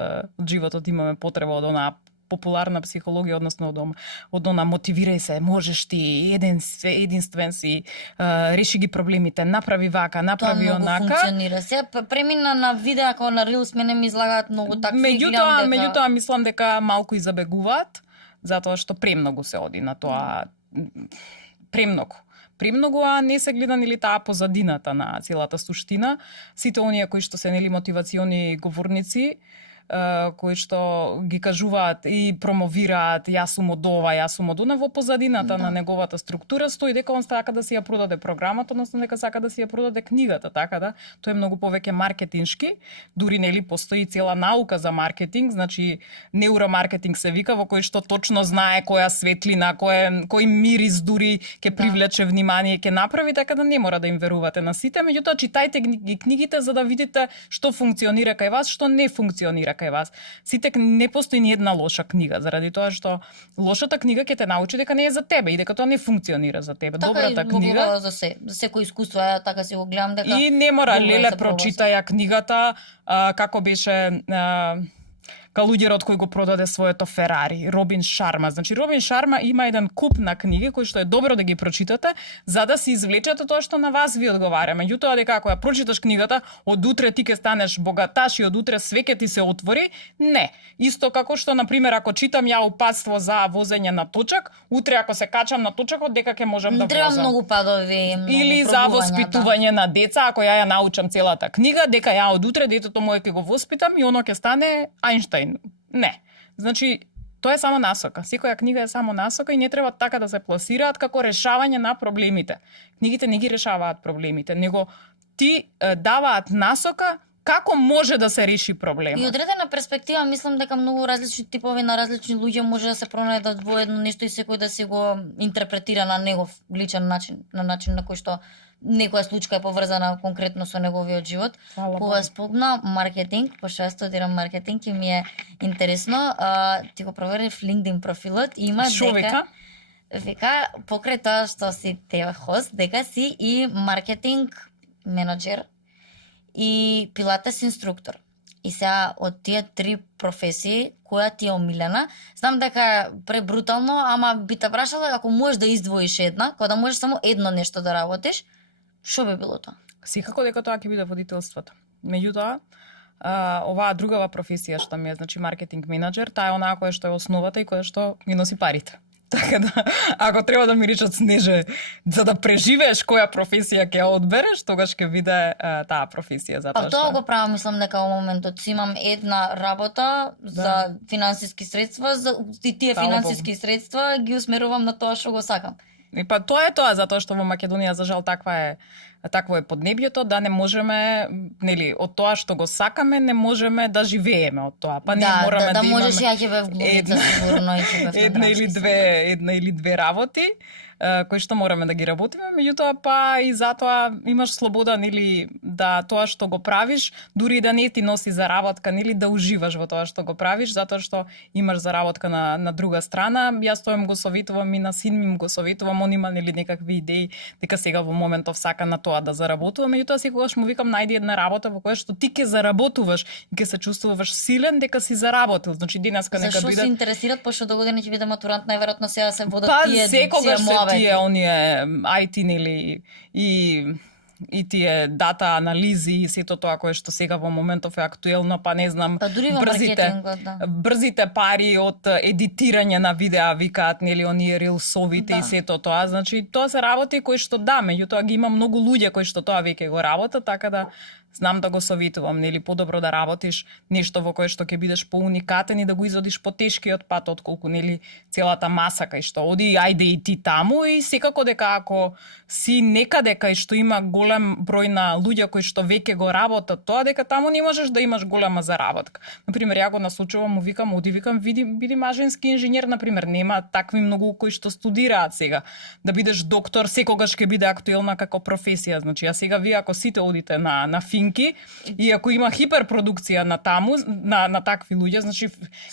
животот имаме потреба од онаа популарна психологија, односно од она мотивирај се, можеш ти, единствен си, реши ги проблемите, направи вака, направи тоа онака. Тоа функционира. Се премина на видеа како на Reels, мене ми излагаат многу такви. Меѓутоа мислам дека малку и забегуваат, затоа што премногу се оди на тоа, премногу, а не се гледа нели таа позадината на целата суштина. Сите оние кои што се нели мотивациони говорници, кои што ги кажуваат и промовираат јас сум од ова, јас сум од она, во позадината на неговата структура стои дека он сака да си ја продаде програмата, односно дека сака да си ја продаде книгата, така да тоа е многу повеќе маркетиншки, дури нели постои цела наука за маркетинг, значи неуромаркетинг се вика, во кој што точно знае која светлина, кој мирис дури ќе привлече внимание, ќе направи, така да не мора да им верувате на сите, меѓутоа читајте ги книгите за да видите што функционира кај вас, што не функционира кај вас. Сите не постои ни една лоша книга, заради тоа што лошата книга ќе те научи дека не е за тебе и дека тоа не функционира за тебе. Така Добрата книга за секој искуство, така си го гледам дека и не мора леле прочитаја книгата како беше калуѓерот кој го продаде своето Ферари, Робин Шарма. Значи Робин Шарма има еден куп на книги кои што е добро да ги прочитате за да си извлечете тоа што на вас ви одговара. Меѓутоа дека ако ја прочиташ книгата, од утре ти ќе станеш богаташ и од утре све ќе ти се отвори, не. Исто како што на пример ако читам ја упатство за возење на точак, утре ако се качам на точакот дека ќе можам да возам. Треба многу падови, многу или за воспитување на деца, ако ја научам целата книга, дека ја од утре детето мое ќе го воспитам и оно ќе стане Ајнштајн. Не. Значи, тоа е само насока. Секоја книга е само насока и не треба така да се пласираат како решавање на проблемите. Книгите не ги решаваат проблемите, него ти даваат насока како може да се реши проблемот. И одредена перспектива, мислам дека многу различни типови на различни луѓе може да се пронајдат во едно нешто и секој да се го интерпретира на негов личен начин, на начин на кој што некоја случка е поврзана конкретно со неговиот живот. Кога спомна маркетинг, пошто јас студирам маркетинг и ми е интересно, ти го проверив LinkedIn профилот и има дека века покрај тоа што си TV хост, дека си и маркетинг менаџер и пилатес инструктор. И сега од тие три професии, која ти е омилена? Знам дека е пребрутално, ама би те прашала ако можеш да издвоиш една, кога да можеш само едно нешто да работиш, што би било тоа? Секако дека тоа ќе биде водителството. Меѓутоа, оваа другава професија што ми е, значи маркетинг менаџер, таа е онаа која што е основата и која што ги носи парите. Така да, ако треба да ми речат Снеже, за да преживееш која професија ќе ја одбереш, тогаш ќе биде таа професија. Затоа тоа го правам, мислам дека во моментот си имам една работа за финансиски средства, и тие финансиски средства ги усмерувам на тоа што го сакам. И па тоа е тоа, затоа што во Македонија за жал такво е поднебјето, да не можеме, нели, од тоа што го сакаме, не можеме да живееме од тоа. Па ние мораме да можеш ја ќе бев глумица сигурно и ќе бев една или две работи кои што мораме да ги работиме, меѓутоа па и затоа имаш слобода, нели, да тоа што го правиш, дури да не ти носи заработка, нели, да уживаш во тоа што го правиш, затоа што имаш заработка на друга страна. Јас тоа го советувам и на син ми го советувам, он има нели некакви идеи дека сега во моментов сака на тоа да заработува, меѓутоа секогаш му викам најди една работа во која што ти ќе заработуваш и ќе се чувствуваш силен дека си заработил. Значи денеска нека биде. Зашо се интересираат пошто догодина ќе биде матурант, најверојатно сега се водат тие секогаш тие оние IT нели и тие дата анализи и сето тоа кое што сега во моментов е актуелно, па не знам, па дури во брзите пари од едитирање на видеа викаат, нели, оние рилсовите и сето тоа, значи тоа се работи кои што меѓутоа ги има многу луѓе кои што тоа веќе го работат, така да знам да го советувам, нели, подобро да работиш нешто во кое што ќе бидеш поуникатен и да го изодиш потешкиот пат отколку, нели, целата маса кај што оди, ајде и ти таму, и секако дека ако си некаде кај што има голем број на луѓе кои што веќе го работат тоа, дека таму не можеш да имаш голема заработка. Например, ја го насочувам, му викам, биди маженски инженер, например, нема такви многу кои што студираат сега. Да бидеш доктор секогаш ќе биде актуелна како професија. Значи, сега вие ако сите одите на финки и ако има хиперпродукција на таму, на такви луѓе, значи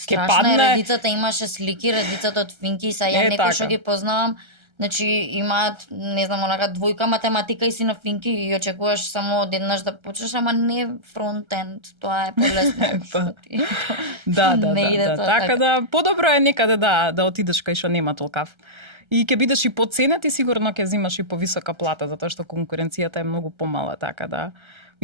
ќе падне. Редицата имаше слики, редицата од финки, са ја некој што ги познавам. Значи имаат, не знам, онака двојка математика и си на финки и очекуваш само одеднаш да почнеш, ама не фронтенд, тоа е полесно. Да. Така да подобро е некаде да отидеш кај што нема толкав. И ќе бидеш и поценет и сигурно ќе взимаш и повисока плата, затоа што конкуренцијата е многу помала, така да.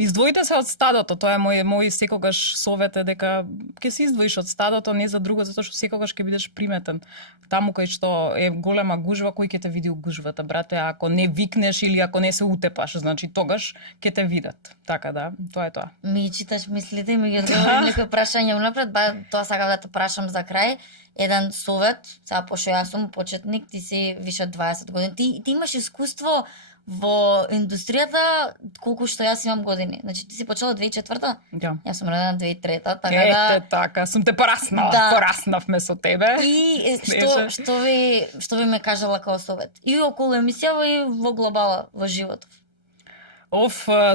Издвоите се од стадото, тоа е мој секогаш совет е дека ќе се издвоиш од стадото, не за друго, затоа што секогаш ќе бидеш приметен. Таму кај што е голема гужва, кој ќе те види у гужвата, брате, ако не викнеш или ако не се утепаш, значи тогаш ќе те видат. Така да, тоа е тоа. Ми читаш мислите и ми ги одговориш некои прашања унапред, тоа сакам да те прашам за крај. Еден совет, сега пошто јас сум почетник, ти си више од 20 години. Ти имаш искуство во индустријата колку што јас имам години. Значи ти си почела 2004-та? Да. Јас сум родена 2003-та, така да. Ете така, сум те пораснала, Да. пораснавме со тебе. И Снеже. што ви ме кажала као совет? И околу емисијава и во глобала, во животот.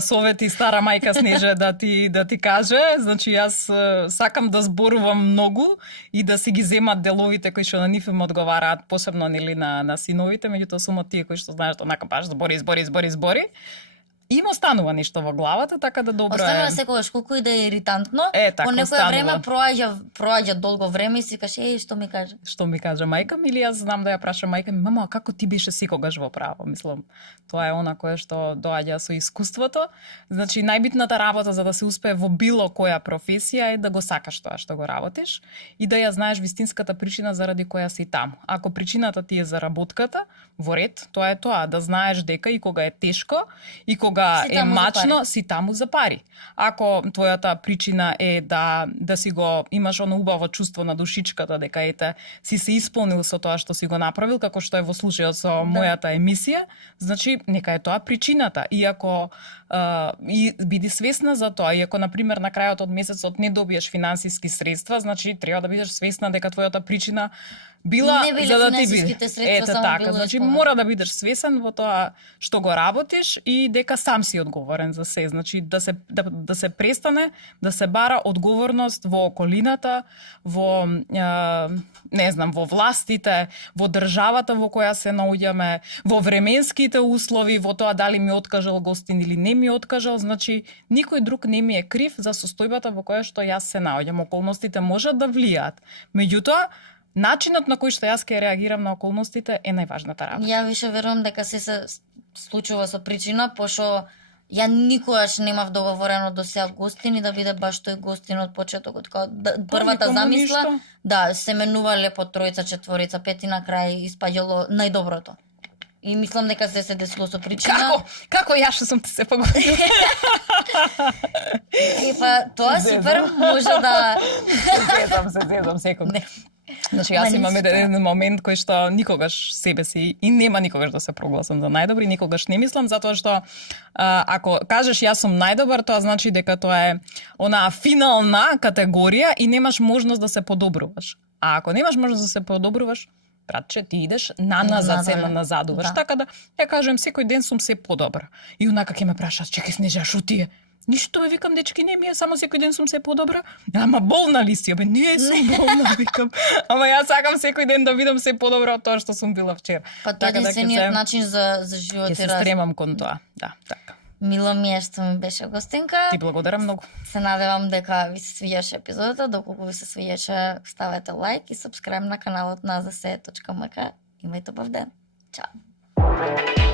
Совети стара мајка Снеже да ти каже, значи јас сакам да зборувам многу и да си ги земат деловите кои што на нив им одговараат, посебно нели на синовите, меѓутоа сум од тие кои што знаеш онака баш збори. Има останува нешто во главата, така да добро Останува е. секогаш колку и да е иритантно, Така, по некое останува. време проаѓа долго време и си кажеш што ми каже. Што ми кажа мајка ми или јас знам да ја прашам мајка ми, мамо, а како ти беше секогаш во право? Мислам, тоа е она кое што доаѓа со искуството. Значи, најбитната работа за да се успее во било која професија е да го сакаш тоа што го работиш и да ја знаеш вистинската причина заради која си таму. Ако причината ти е заработката, во ред, тоа е тоа, да знаеш дека и кога е тешко, и кога Си е таму за мачно, пари. си таму за пари. Ако твојата причина е да си го имаш оно убаво чувство на душичката дека ете си се исполнил со тоа што си го направил, како што е во случајот со мојата емисија, значи нека е тоа причината. И ако и биди свесна за тоа, и ако на пример на крајот од месецот не добиеш финансиски средства, значи треба да бидеш свесна дека твојата причина била Не биле за да ти биде. финансиските средства, само така, било значи исполнено. мора да бидеш свесен во тоа што го работиш и дека сам си одговорен за се. Значи да се престане да се бара одговорност во околината, во не знам, во властите, во државата во која се наоѓаме, во временските услови, во тоа дали ми откажал гостин или не ми откажал, значи никој друг не ми е крив за состојбата во која што јас се наоѓам. Околностите можат да влијаат. Меѓутоа, начинот на кој што јас ќе реагирам на околностите е најважната работа. Ја више верувам дека се случува со причина, пошто ја никогаш немав договорено до сега гостин и да биде баш тој гостин од почетокот. Првата никому замисла, ништо. да, се менувале по тројца, четворица, пети на крај испаѓало најдоброто. И мислам дека се десило со причина. Како јас што сум ти се погодил? И па тоа супер може да се зезам секој. Не. Значи Ма јас не имам си еден момент кој што никогаш себе си и нема никогаш да се прогласам за најдобри, никогаш не мислам, затоа што ако кажеш јас сум најдобар, тоа значи дека тоа е онаа финална категорија и немаш можност да се подобруваш. А ако немаш можност да се подобруваш, братче, ти идеш назад, се назадуваш. Да. Така да, ја кажем, секој ден сум се подобра. И онака ќе ме прашаат, чекај Снежа, шо ти е? Ништо, бе, викам, дечки, не ми е, само секој ден сум се подобра. Ама болна ли си? Бе, не сум болна, викам. Ама јас сакам секој ден да видам се подобра од тоа што сум била вчера. Па тоа е единствениот начин за живот Ќе и се раст. стремам кон тоа. Да, така. Мило ми е што ми беше гостинка. Ти благодарам многу. Се надевам дека ви се свиѓаше епизодата. Доколку ви се свиѓаше, ставете лайк и сабскрайб на каналот на zse.mk. Имајте убав ден. Чао.